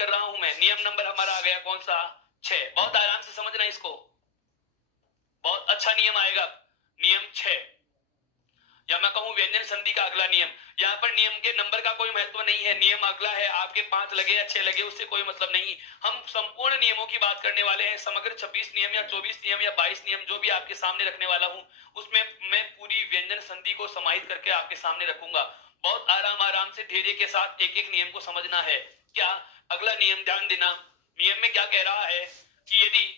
कर रहा हूं मैं। नियम नंबर हमारा आ गया कौन सा? 6। बहुत आराम से समझना इसको, बहुत अच्छा नियम आएगा। नियम 6, या मैं कहूं व्यंजन संधि का अगला नियम। यहाँ पर नियम के नंबर का कोई महत्व नहीं है, नियम अगला है, आपके 5 लगे या 6 लगे उससे कोई मतलब नहीं। हम संपूर्ण नियमों की बात करने वाले हैं। समग्र 26 नियम या 24 नियम या 22 नियम जो भी आपके सामने रखने वाला हूं, उसमें मैं पूरी व्यंजन संधि को समाहित करके आपके सामने रखूंगा। बहुत आराम आराम से धैर्य के साथ एक एक नियम को समझना है। क्या? अगला नियम ध्यान देना, नियम में क्या कह रहा है कि यदि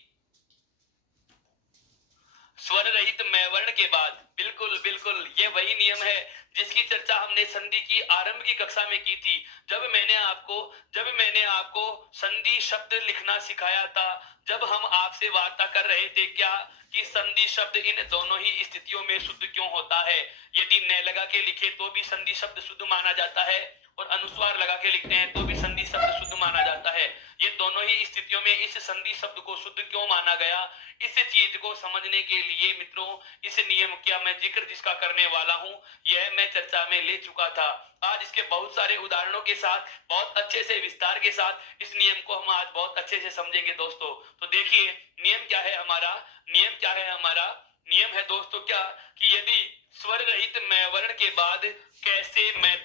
स्वर रहित मैवर्ण के बाद, बिल्कुल बिल्कुल ये वही नियम है जिसकी चर्चा हमने संधि की आरंभ की कक्षा में की थी। जब मैंने आपको संधि शब्द लिखना सिखाया था, जब हम आपसे वार्ता कर रहे थे क्या कि संधि शब्द इन दोनों ही स्थितियों में शुद्ध क्यों होता है। यदि न लगा के लिखे तो भी संधि शब्द शुद्ध माना जाता है, और अनुस्वार लगा के लिखते हैं तो भी संधि शब्द शुद्ध माना जाता है। ये दोनों ही स्थितियों में इस संधि शब्द को शुद्ध क्यों माना गया, इस चीज को समझने के लिए मित्रों इस नियम का मैं जिक्र जिसका करने वाला हूं, यह मैं चर्चा में ले चुका था। आज इसके बहुत सारे उदाहरणों के साथ, बहुत अच्छे से विस्तार के साथ इस नियम को हम आज बहुत अच्छे से समझेंगे दोस्तों। तो देखिए नियम क्या है हमारा, नियम क्या है हमारा? नियम है दोस्तों क्या कि यदि स्वर रहित मैवर्ण के बाद कैसे मैं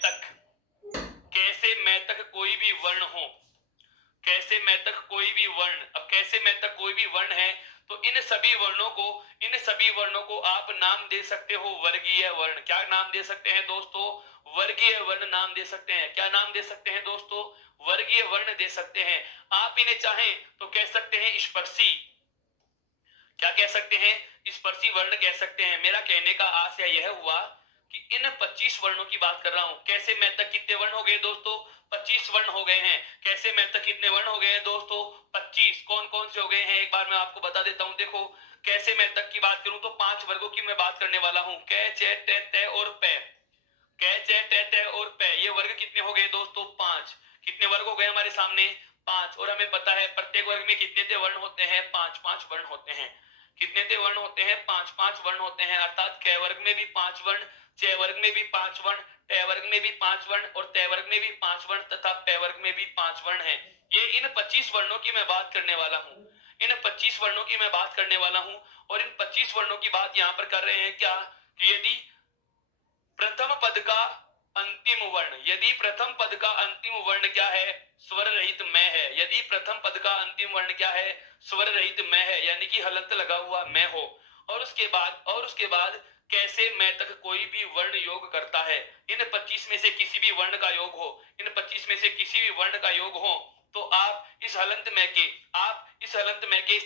तक कोई भी वर्ण हो, कैसे मैं तक कोई भी वर्ण, अब कैसे मैं तक कोई भी वर्ण है तो इन सभी वर्णों को आप नाम दे सकते हो वर्गीय वर्ण। क्या नाम दे सकते हैं दोस्तों? वर्गीय वर्ण नाम दे सकते हैं। क्या नाम दे सकते हैं दोस्तों? वर्गीय वर्ण दे सकते हैं। आप इन्हें चाहें तो कह सकते हैं स्पर्शी। क्या कह सकते हैं? स्पर्शी वर्ण कह सकते हैं। मेरा कहने का आशय यह हुआ कि इन 25 वर्णों की बात कर रहा हूं। कैसे मैं तक कितने वर्ण हो गए दोस्तों? 25 वर्ण हो गए हैं। कैसे मैं तक कितने वर्ण हो गए हैं दोस्तों? 25। कौन कौन से हो गए हैं एक बार मैं आपको बता देता हूं। देखो कैसे मैं तक की बात करूं तो 5 वर्गों की मैं बात करने वाला हूं। कै चे टे ते और पे, कै चे टे ते और पे, ये वर्ग कितने हो गए दोस्तों? 5। कितने वर्ग हो गए हमारे सामने? 5। और हमें पता है प्रत्येक वर्ग में कितने वर्ण होते हैं? 5-5 वर्ण होते हैं। कितने वर्ण होते हैं? 5-5 वर्ण होते हैं। अर्थात कै वर्ग में भी 5 वर्ण, चे वर्ग में भी 5 वर्ण, टे वर्ग में भी 5 वर्ण और ते वर्ग में भी 5 वर्ण तथा पे वर्ग में भी 5 वर्ण है। ये इन 25 वर्णों की मैं बात करने वाला हूं। इन 25 वर्णों की मैं बात करने वाला हूं और इन 25 वर्णों की बात यहां पर कर रहे हैं क्या कि यदि प्रथम पद का अंतिम वर्ण, यदि प्रथम पद का अंतिम वर्ण क्या है? स्वर रहित मैं है। यदि प्रथम पद का अंतिम वर्ण क्या है? स्वर रहित मैं है, यानी कि हलंत लगा हुआ मैं हो। और उसके बाद कैसे मैं तक कोई भी वर्ण योग करता है। इन 25 में से किसी भी वर्ण का योग हो, इन 25 में से किसी भी वर्ण का योग हो तो आप इस हलंत मैं के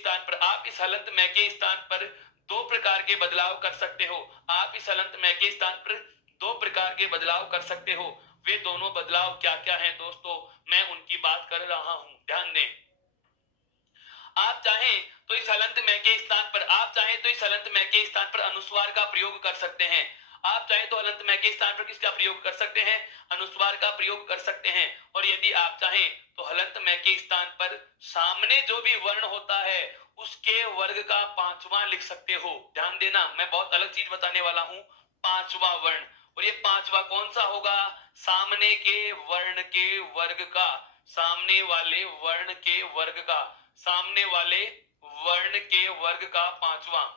स्थान पर दो प्रकार के बदलाव कर सकते हो। आप इस हलंत मैं के स्थान पर दो प्रकार के बदलाव कर सकते हो। वे दोनों बदलाव क्या क्या हैं दोस्तों, मैं उनकी बात कर रहा हूं, ध्यान दें। आप चाहें तो इस हलंत मैं के स्थान पर अनुस्वार का प्रयोग कर सकते हैं। आप चाहें तो हलंत मैं के स्थान पर किसका प्रयोग कर सकते हैं? अनुस्वार का प्रयोग कर सकते हैं। और यदि आप चाहें तो हलंत मैं के स्थान पर सामने जो भी वर्ण होता है उसके वर्ग का 5वां लिख सकते हो। ध्यान देना, मैं बहुत अलग चीज बताने वाला हूं। 5वां वर्ण, और ये 5वां कौन सा होगा? सामने के वर्ण के वर्ग का, सामने वाले वर्ण के वर्ग का, सामने वाले वर्ण के वर्ग का 5वां।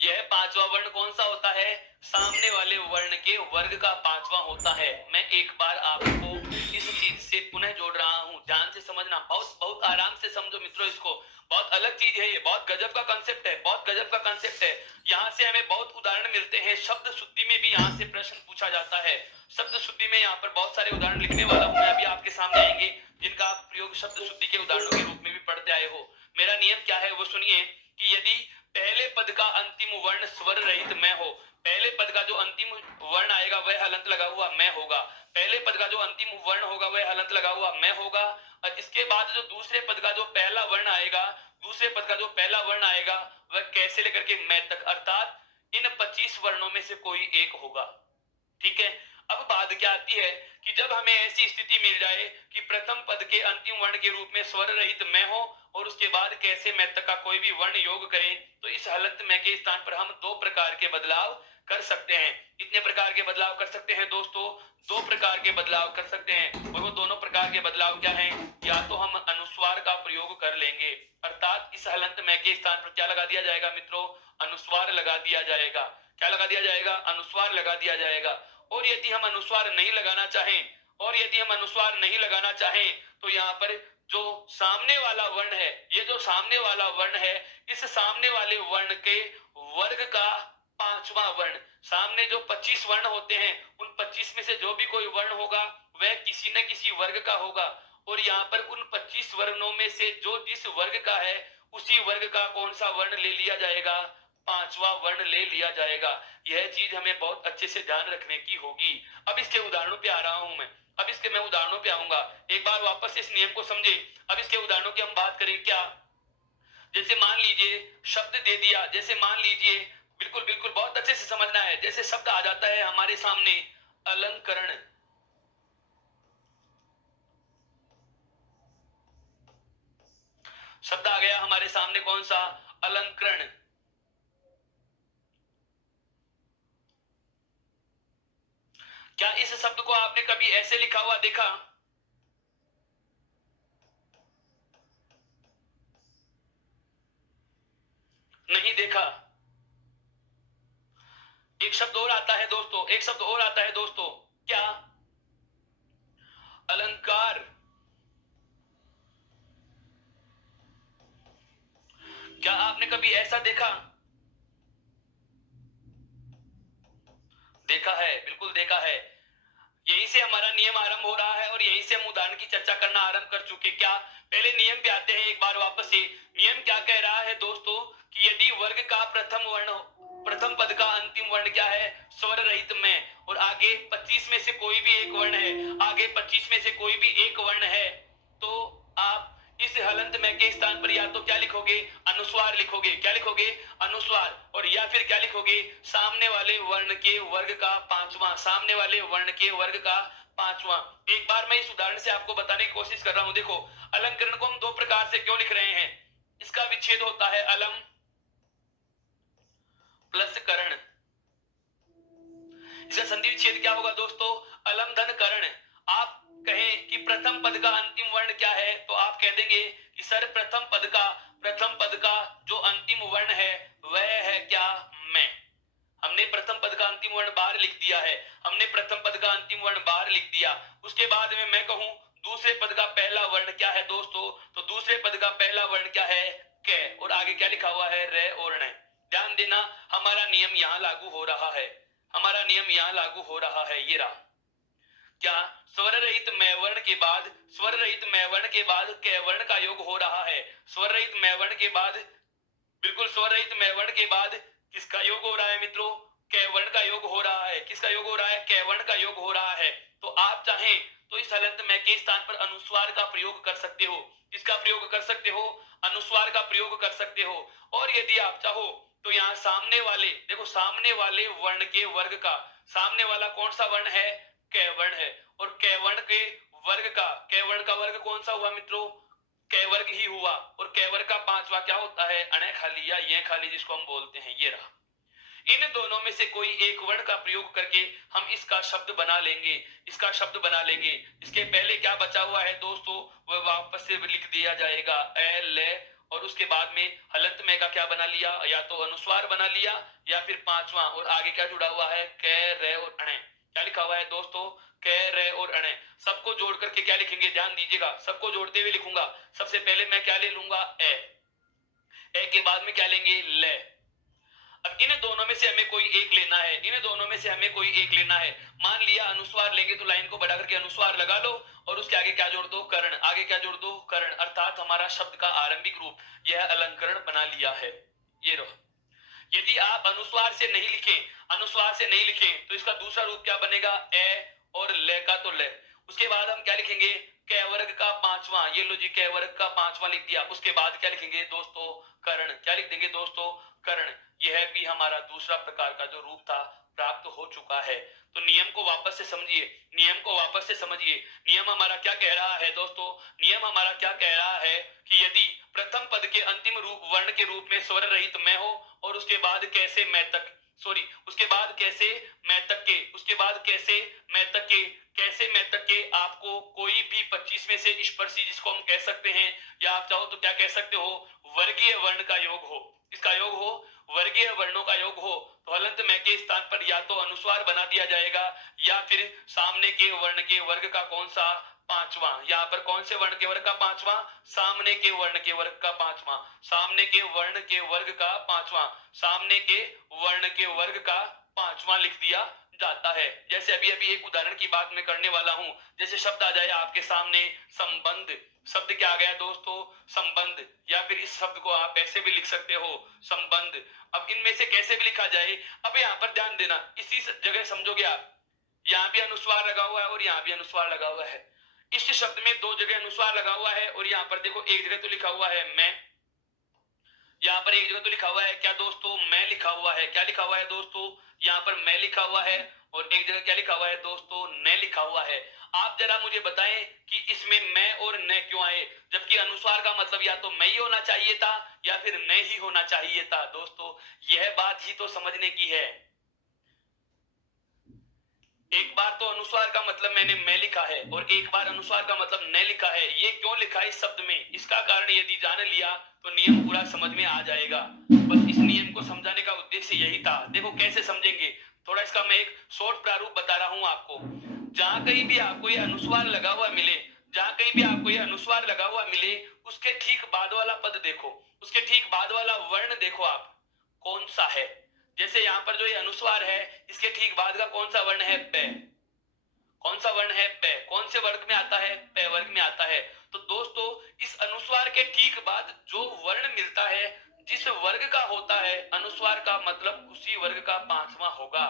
यह 5वां वर्ण कौन सा होता है? सामने वाले वर्ण के वर्ग का 5वां होता है। मैं एक बार आपको इस चीज से पुनः जोड़ रहा हूं, ध्यान से समझना, बहुत बहुत आराम से समझो मित्रों इसको। बहुत अलग चीज है ये, बहुत गजब का कांसेप्ट है, बहुत गजब का कांसेप्ट है। यहाँ से हमें बहुत उदाहरण मिलते हैं। शब्द शुद्धि में भी यहाँ से प्रश्न पूछा जाता है। शब्द शुद्धि में यहाँ पर बहुत सारे उदाहरण लिखने वाला हूं मैं, अभी आपके सामने आएंगे जिनका आप प्रयोग शब्द शुद्धि के उदाहरणों के रूप में भी पढ़ते आए हो। मेरा नियम क्या है वो सुनिए कि यदि पहले पद का अंतिम वर्ण स्वर रहित मैं हो, पहले पद का जो अंतिम वर्ण आएगा वह हलंत लगा हुआ मैं होगा। पहले पद का जो अंतिम वर्ण होगा वह हलंत लगा हुआ मैं होगा। और इसके बाद जो दूसरे पद का जो पहला वर्ण आएगा, दूसरे पद का जो पहला वर्ण आएगा वह कैसे लेकर के मैं तक, अर्थात इन 25 वर्णों में से कोई एक होगा। ठीक है। अब बात क्या आती है कि जब हमें ऐसी स्थिति मिल जाए कि प्रथम पद के अंतिम वर्ण के रूप में स्वर रहित मैं हो और उसके बाद कैसे मैं तक का कोई भी वर्ण योग करें, तो इस हलंत मैं के स्थान पर हम दो प्रकार के बदलाव कर सकते हैं। कितने प्रकार के बदलाव कर सकते हैं दोस्तों? 2 प्रकार के बदलाव कर सकते हैं। और वो दोनों प्रकार के बदलाव क्या हैं? या तो हम अनुस्वार का प्रयोग कर लेंगे, अर्थात इस हलंत में के स्थान पर क्या लगा दिया जाएगा मित्रों? अनुस्वार लगा दिया जाएगा। क्या लगा दिया जाएगा? अनुस्वार लगा दिया जाएगा। और यदि हम अनुस्वार नहीं लगाना चाहें, तो यहाँ पर जो सामने वाला वर्ण है, ये जो सामने वाला वर्ण है, इस सामने वाले वर्ण के वर्ग का 5वां वर्ण, सामने जो 25 वर्ण होते हैं, उन 25 में से जो भी कोई वर्ण होगा वह किसी न किसी वर्ग का होगा। और यहाँ पर उन 25 वर्णों में से जो जिस वर्ग का है, उसी वर्ग का कौन सा वर्ण ले लिया जाएगा? 5वां वर्ण ले लिया जाएगा। यह चीज हमें बहुत अच्छे से ध्यान रखने की होगी। अब इसके उदाहरणों पे आ रहा हूं मैं, उदाहरणों पे आऊंगा। एक बार वापस इस नियम को समझे। अब इसके उदाहरणों की हम बात करें। क्या? जैसे मान लीजिए शब्द दे दिया, जैसे मान लीजिए, बिल्कुल बिल्कुल बहुत अच्छे से समझना है। जैसे शब्द आ जाता है हमारे सामने अलंकरण, शब्द आ गया हमारे सामने, कौन सा? अलंकरण। क्या इस शब्द को आपने कभी ऐसे लिखा हुआ देखा? नहीं देखा। एक शब्द और आता है दोस्तों, क्या? अलंकार। क्या आपने कभी ऐसा देखा? देखा है, बिल्कुल देखा है। यहीं से हमारा नियम आरंभ हो रहा है और यहीं से हम उदाहरण की चर्चा करना आरंभ कर चुके। क्या? पहले नियम पे आते हैं एक बार वापस से। नियम क्या कह रहा है दोस्तों? कि यदि वर्ग का प्रथम पद का अंतिम वर्ण क्या है? स्वर रहित में, और आगे 25 में से कोई भी एक वर्ण है, तो आप इस हलंत में के स्थान पर या तो क्या लिखोगे? अनुस्वार लिखोगे। क्या लिखोगे? अनुस्वार। और या फिर क्या लिखोगे? सामने वाले वर्ण के वर्ग का 5वां, एक बार मैं इस उदाहरण से आपको बताने की कोशिश कर रहा हूं। देखो, अलंकरण को हम 2 प्रकार से क्यों लिख रहे हैं? इसका विच्छेद होता है अलम प्लस करण। इसका संधि विच्छेद क्या होगा दोस्तों? अलम धन करण। आप कहें कि प्रथम पद का अंतिम वर्ण क्या है, तो आप कह देंगे कि सर प्रथम पद का जो अंतिम वर्ण है वह है क्या? मैं। हमने प्रथम पद का अंतिम वर्ण बार लिख दिया। उसके बाद में मैं कहूं दूसरे पद का पहला वर्ण क्या है दोस्तों? तो दूसरे पद का पहला वर्ण क्या है? कै। और आगे क्या लिखा हुआ है? रे और ण। ध्यान देना, हमारा नियम यहां लागू हो रहा है। ये रहा। क्या? स्वर रहित मैवर्ण के बाद कै वर्ण का योग हो रहा है। स्वर रहित मैवर्ण के बाद, बिल्कुल स्वर रहित मैवर्ण के बाद किसका योग हो रहा है मित्रों? कै वर्ण का योग हो रहा है। किसका योग हो रहा है? कै वर्ण का योग हो रहा है। तो आप चाहें तो इस हलंत में के स्थान पर अनुस्वार का प्रयोग कर सकते हो। किसका प्रयोग कर सकते हो? अनुस्वार का प्रयोग कर सकते हो। और यदि आप चाहो तो यहाँ सामने वाले वर्ण के वर्ग का, सामने वाला कौन सा वर्ण है? कै वर्ण है। और कै वर्ण के कै वर्ण का वर्ग कौन सा हुआ मित्रों? कै वर्ग ही हुआ। और कै वर्ग का 5वां क्या होता है? अणे खाली या ये खाली, जिसको हम बोलते हैं। ये रहा। इन दोनों में से कोई एक वर्ण का प्रयोग करके हम इसका शब्द बना लेंगे। इसके पहले क्या बचा हुआ है दोस्तों? वह वापस से लिख दिया जाएगा ए ले। और उसके बाद में हलंत में का क्या बना लिया? या तो अनुस्वार बना लिया या फिर 5वां। और आगे क्या जुड़ा हुआ है? कै रे और अणे। क्या लिखा हुआ है दोस्तों? कै रे और अणे। सबको जोड़ करके क्या लिखेंगे? ध्यान दीजिएगा, सबको जोड़ते हुए लिखूंगा। सबसे पहले मैं क्या ले लूंगा? ए के बाद में क्या लेंगे? ले। अब इन दोनों में से हमें कोई एक लेना है। मान लिया अनुस्वार लेंगे तो लाइन को बढ़ा करके अनुस्वार लगा लो और उसके आगे क्या जोड़ दो? कर्ण। अर्थात हमारा शब्द का आरंभिक रूप यह अलंकरण बना लिया है। ये रहो। यदि आप अनुस्वार से नहीं लिखें तो इसका दूसरा रूप क्या बनेगा? ए और ले का तो ले। उसके बाद हम क्या लिखेंगे? कै वर्ग का 5वां। ये लो जी, कै वर्ग का 5वां लिख दिया। उसके बाद क्या लिखेंगे दोस्तों? कर्ण। क्या लिख देंगे दोस्तों? कर्ण। यह भी हमारा दूसरा प्रकार का जो रूप था प्राप्त हो चुका है। तो नियम को वापस से समझिए। नियम हमारा क्या कह रहा है दोस्तों? नियम हमारा क्या कह रहा है कि यदि प्रथम पद के अंतिम रूप वर्ण के रूप में स्वर रहित मैं हो और उसके बाद कैसे मैं तक सॉरी, उसके बाद कैसे मैतक के, उसके बाद कैसे मैतक के, कैसे मैतक के आपको कोई भी 25 में से स्पर्शी जिसको हम कह सकते हैं, या आप चाहो तो क्या कह सकते हो, वर्गीय वर्ण का योग हो, इसका योग हो, वर्गीय वर्णों का योग हो, तो हलंत में के स्थान पर या तो अनुस्वार बना दिया जाएगा या फिर सामने के वर्ण के वर्ग का कौन सा पांचवा, यहाँ पर कौन से वर्ण के वर्ग का पांचवा, सामने के वर्ण के वर्ग का पांचवा, सामने के वर्ण के वर्ग का पांचवा, सामने के वर्ण के वर्ग का पांचवा लिख दिया जाता है। जैसे अभी अभी एक उदाहरण की बात मैं करने वाला हूं, जैसे शब्द आ जाए आपके सामने संबंध, शब्द क्या आ गया दोस्तों, संबंध, या फिर इस शब्द को आप ऐसे भी लिख सकते हो संबंध। अब इनमें से कैसे भी लिखा जाए, अब यहाँ पर ध्यान देना, इसी जगह समझोगे आप, यहाँ भी अनुस्वार लगा हुआ है और यहाँ भी अनुस्वार लगा हुआ है, इस शब्द में दो जगह अनुस्वार लगा हुआ है, और यहाँ पर देखो एक जगह तो लिखा हुआ है मैं, यहाँ पर एक जगह तो लिखा हुआ है क्या दोस्तों, मैं लिखा हुआ है, क्या लिखा हुआ है दोस्तों, यहाँ पर मैं लिखा हुआ है, और एक जगह क्या लिखा हुआ है दोस्तों, ने लिखा हुआ है। आप जरा मुझे बताएं कि इसमें मैं और ने क्यों आए, जबकि अनुस्वार का मतलब या तो मैं ही होना चाहिए था या फिर ने ही होना चाहिए था। दोस्तों यह बात ही तो समझने की है। एक बार तो अनुस्वार का मतलब मैंने मैं लिखा है और एक बार अनुस्वार का मतलब ने लिखा है, ये क्यों लिखा है इस शब्द में, इसका कारण यदि जान लिया तो नियम पूरा समझ में आ जाएगा। बस इस नियम को समझाने का उद्देश्य यही था। देखो कैसे समझेंगे, थोड़ा इसका मैं एक शॉर्ट प्रारूप बता रहा हूं आपको। जहां कहीं भी आपको ये अनुस्वार लगा हुआ मिले, जहां कहीं भी आपको ये अनुस्वार लगा हुआ मिले, उसके ठीक बाद वाला पद देखो, उसके ठीक बाद वाला वर्ण देखो आप कौन सा है। जैसे यहाँ पर जो ये अनुस्वार है, इसके ठीक बाद का कौन सा वर्ण है, पे, कौन सा वर्ण है, पे, कौन से वर्ग में आता है, पे वर्ग में आता है। तो दोस्तों इस अनुस्वार के ठीक बाद जो वर्ण मिलता है, जिस वर्ग का होता है अनुस्वार का मतलब उसी वर्ग का पांचवा होगा।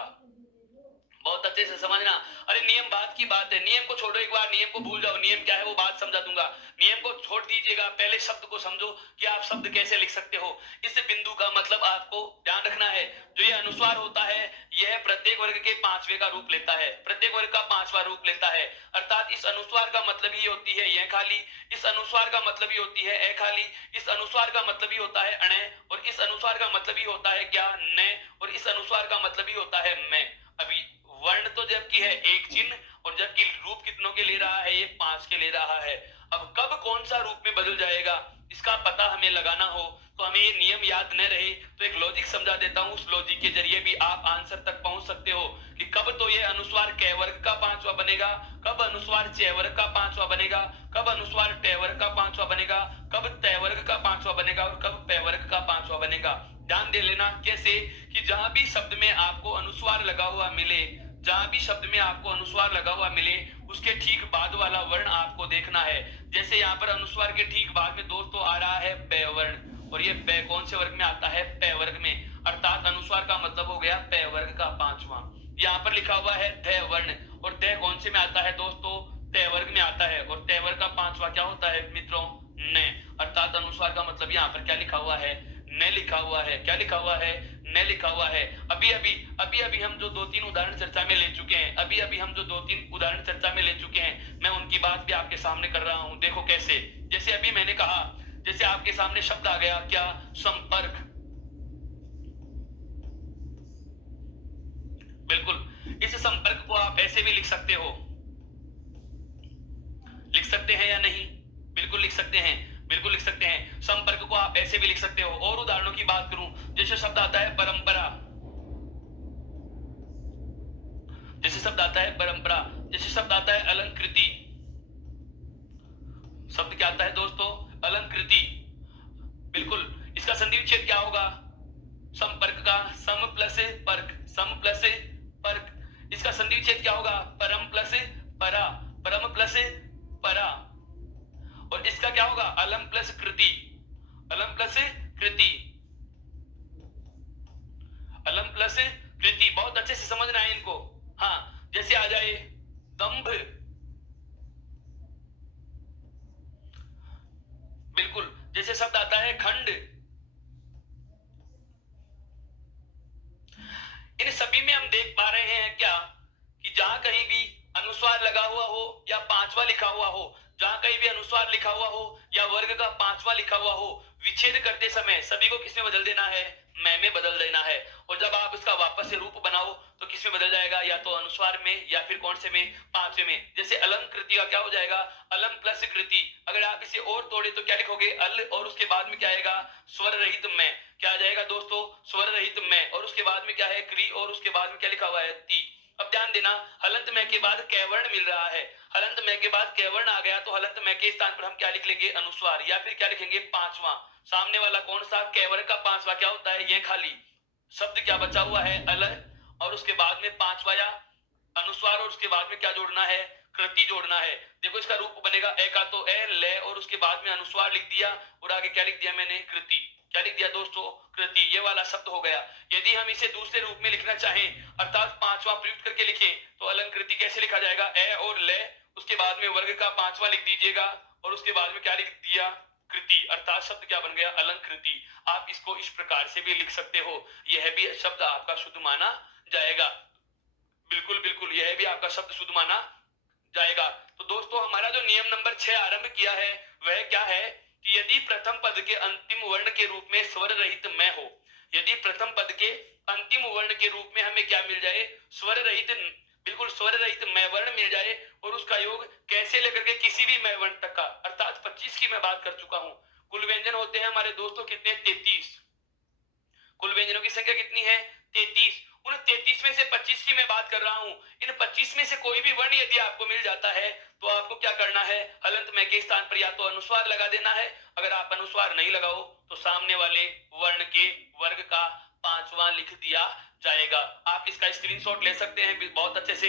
बहुत अच्छे से समझना। अरे नियम बात की बात है, नियम को छोड़ो, एक बार नियम को भूल जाओ, नियम क्या है वो बात समझा दूंगा, नियम को छोड़ दीजिएगा, पहले शब्द को समझो कि आप शब्द कैसे लिख सकते हो। इस बिंदु का मतलब आपको ध्यान रखना है, जो ये अनुस्वार होता है यह प्रत्येक वर्ग के पांचवे का रूप लेता है, प्रत्येक वर्ग का पांचवा रूप लेता है, अर्थात इस अनुस्वार का मतलब ही होती है यह खाली, इस अनुस्वार का मतलब ही होती है ए खाली, इस अनुस्वार का मतलब ही होता है अणे, और इस अनुस्वार का मतलब ही होता है क्या, ने, और इस अनुस्वार का मतलब ही होता है मैं। अभी वर्ण तो जबकि है एक चिन्ह, और जबकि रूप कितनों के ले रहा है, ये 5 के ले रहा है। अब कब कौन सा रूप में बदल जाएगा इसका पता हमें लगाना हो तो हमें ये नियम याद न रहे तो एक लॉजिक समझा देता हूं, उस लॉजिक के जरिए भी आप आंसर तक पहुंच सकते हो कि कब तो ये अनुस्वार क वर्ग का पांचवा बनेगा, कब अनुस्वार च वर्ग का पांचवा बनेगा, कब अनुस्वार ट वर्ग का पांचवा बनेगा, कब त वर्ग का पांचवा बनेगा, और कब प वर्ग का पांचवा बनेगा। ध्यान दे लेना कैसे, कि जहां भी शब्द में आपको अनुस्वार लगा हुआ मिले, जहां भी शब्द में आपको अनुस्वार लगा हुआ मिले, उसके ठीक बाद वाला वर्ण आपको देखना है। जैसे यहाँ पर अनुस्वार के ठीक बाद में दोस्तों आ रहा है प वर्ण, और ये प कौन से वर्ग में आता है, प वर्ग में, अर्थात अनुस्वार का मतलब हो गया प वर्ग का पांचवा। यहाँ पर लिखा हुआ है ध वर्ण, और ध कौन से में आता है दोस्तों, त वर्ग में आता है, और त वर्ग का पांचवा क्या होता है मित्रों, ने, अर्थात अनुस्वार का मतलब यहाँ पर क्या लिखा हुआ है, ने लिखा हुआ है, क्या लिखा हुआ है, ने लिखा हुआ है। अभी हम जो 2-3 उदाहरण चर्चा में ले चुके हैं, अभी हम जो 2-3 उदाहरण चर्चा में ले चुके हैं, मैं उनकी बात भी आपके सामने कर रहा हूं। देखो कैसे, जैसे अभी मैंने कहा, जैसे आपके सामने शब्द आ गया क्या, संपर्क, बिल्कुल इस संपर्क को आप ऐसे भी लिख सकते हो, लिख सकते हैं या नहीं, बिल्कुल लिख सकते हैं, बिल्कुल लिख सकते हैं। संपर्क को आप ऐसे भी लिख सकते हो। और उदाहरणों की बात करूं, जैसे शब्द आता है परंपरा, जैसे शब्द आता है परंपरा, जैसे शब्द आता है अलंकृति, शब्द क्या आता है दोस्तों, अलंकृति, बिल्कुल इसका संधि विच्छेद क्या होगा, संपर्क का सम प्लस पर्क, सम प्लस पर्क, इसका संधि विच्छेद क्या होगा, परम प्लस परा, परम प्लस परा, और इसका क्या होगा, अलम प्लस कृति, अलम प्लस कृति, अलम प्लस कृति। बहुत अच्छे से समझना है इनको। हाँ जैसे आ जाए दंभ, बिल्कुल जैसे शब्द आता है खंड, इन सभी में हम देख पा रहे हैं क्या, कि जहां कहीं भी अनुस्वार लगा हुआ हो या पांचवा लिखा हुआ हो, जहां कहीं भी अनुस्वार लिखा हुआ हो या वर्ग का पांचवा लिखा हुआ हो, विच्छेद करते समय सभी को किसमें बदल देना है, में बदल देना है। और जब आप इसका वापस से रूप बनाओ तो किसमें बदल जाएगा, या तो अनुस्वार में या फिर कौन से में, पांचवे में। जैसे अलंग कृति का क्या हो जाएगा, अलंग प्लस कृति। अगर आप इसे और तोड़े तो क्या लिखोगे, अल और उसके बाद में क्या आएगा, स्वर रहित में। क्या आ जाएगा दोस्तों, स्वर रहित में। और उसके बाद में क्या है, क्री, और उसके बाद में क्या लिखा हुआ है, ती। अब ध्यान देना, हलंत में के बाद कैवर्ण मिल रहा है, हलंत में के बाद कैवर्ण आ गया तो हलंत में के स्थान पर हम क्या लिख लेंगे, अनुस्वार, या फिर क्या लिखेंगे, पांचवा। सामने वाला कौन सा, कैवर्ण का पांचवा क्या होता है, ये खाली शब्द क्या बचा हुआ है, अल, और उसके बाद में पांचवा या अनुस्वार, और उसके बाद में क्या जोड़ना है, कृति जोड़ना है। देखो इसका रूप बनेगा ए का तो ए, ले, और उसके बाद में अनुस्वार लिख दिया, और आगे क्या लिख दिया मैंने, कृति। क्या लिख दिया दोस्तों, कृति। ये वाला शब्द हो गया। यदि हम इसे दूसरे रूप में लिखना चाहें, अर्थात पांचवा प्रयुक्त करके लिखें, तो अलंकृति कैसे लिखा जाएगा, ए और ले, उसके बाद में वर्ग का पांचवा लिख दीजिएगा, और उसके बाद में क्या लिख दिया, कृति। अर्थात शब्द क्या बन गया, अलंकृति। आप इसको इस प्रकार से भी लिख सकते हो, यह भी शब्द आपका शुद्ध माना जाएगा। बिल्कुल बिल्कुल, यह भी आपका शब्द शुद्ध माना जाएगा। तो दोस्तों हमारा जो नियम नंबर 6 आरंभ किया है वह क्या है कि यदि प्रथम पद के अंतिम वर्ण के रूप में स्वर रहित मैं हो, यदि प्रथम पद के अंतिम वर्ण के रूप में हमें क्या मिल जाए, स्वर रहित, बिल्कुल स्वर रहित मैं वर्ण मिल जाए, और उसका योग कैसे लेकर के किसी भी मैं वर्ण तक का, अर्थात 25 की मैं बात कर चुका हूं। कुल व्यंजन होते हैं हमारे दोस्तों कितने, 33। कुल व्यंजनों की संख्या कितनी है, 33। उन 33 में से 25 की मैं बात कर रहा हूं। इन 25 में से कोई भी वर्ण यदि आपको मिल जाता है तो आपको क्या करना है, हलंत में के स्थान पर या तो अनुस्वार लगा देना है। अगर आप अनुस्वार नहीं लगाओ तो सामने वाले वर्ण के वर्ग का पांचवा लिख दिया जाएगा। आप इसका स्क्रीनशॉट ले सकते हैं बहुत अच्छे से,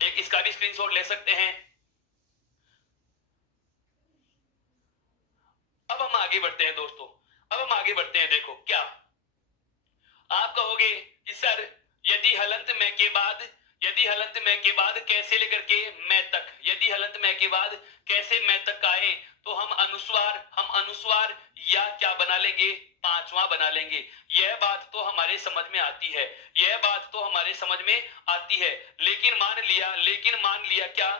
एक इसका भी स्क्रीनशॉट ले सकते हैं। अब हम आगे बढ़ते हैं दोस्तों, अब हम आगे बढ़ते हैं। देखो क्या आप कहोगे कि सर यदि हलंत में के बाद, यदि हलंत में के बाद कैसे लेकर के मैं तक, यदि हलंत में के बाद कैसे मैं तक आए तो हम अनुस्वार या क्या बना लेंगे, पांचवा बना लेंगे। यह बात तो हमारे समझ में आती है, यह बात तो हमारे समझ में आती है। लेकिन मान लिया क्या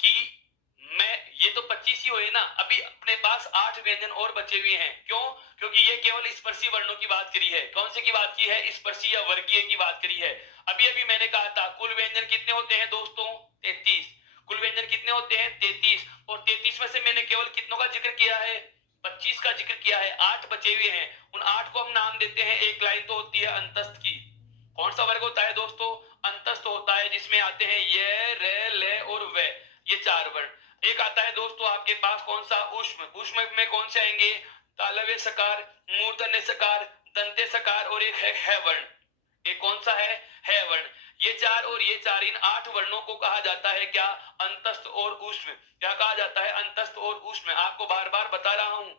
कि मैं, ये तो 25 ही हुए ना, अभी अपने पास 8 व्यंजन और बचे हुए हैं। क्यों, क्योंकि ये केवल स्पर्शी वर्णों की बात करी है। कौन से की बात की है, स्पर्शी या वर्गीय की बात करी है। अभी अभी मैंने कहा था कुल व्यंजन कितने होते हैं दोस्तों, 33। कुल व्यंजन कितने होते हैं, 33। और 33 में से मैंने केवल कितनों का जिक्र किया है, 25 का जिक्र किया है। 8 बचे हुए हैं, उन 8 को हम नाम देते हैं, एक लाइन तो होती है अंतस्थ की। कौन सा वर्ग होता है दोस्तों, अंतस्थ होता है, जिसमें आते हैं ये, रे, ले और वे, ये 4 वर्ण। एक आता है दोस्तों आपके पास कौन सा, उष्म। उष्म में कौन से आएंगे, तालव्य सकार, मूर्धन्य सकार, दंते सकार, और एक है वर्ण। एक कौन सा है वर्ण। ये 4 और ये 4, इन 8 वर्णों को कहा जाता है क्या, अंतस्थ और उष्म। क्या कहा जाता है, अंतस्थ और उष्म। आपको बार बार बता रहा हूं,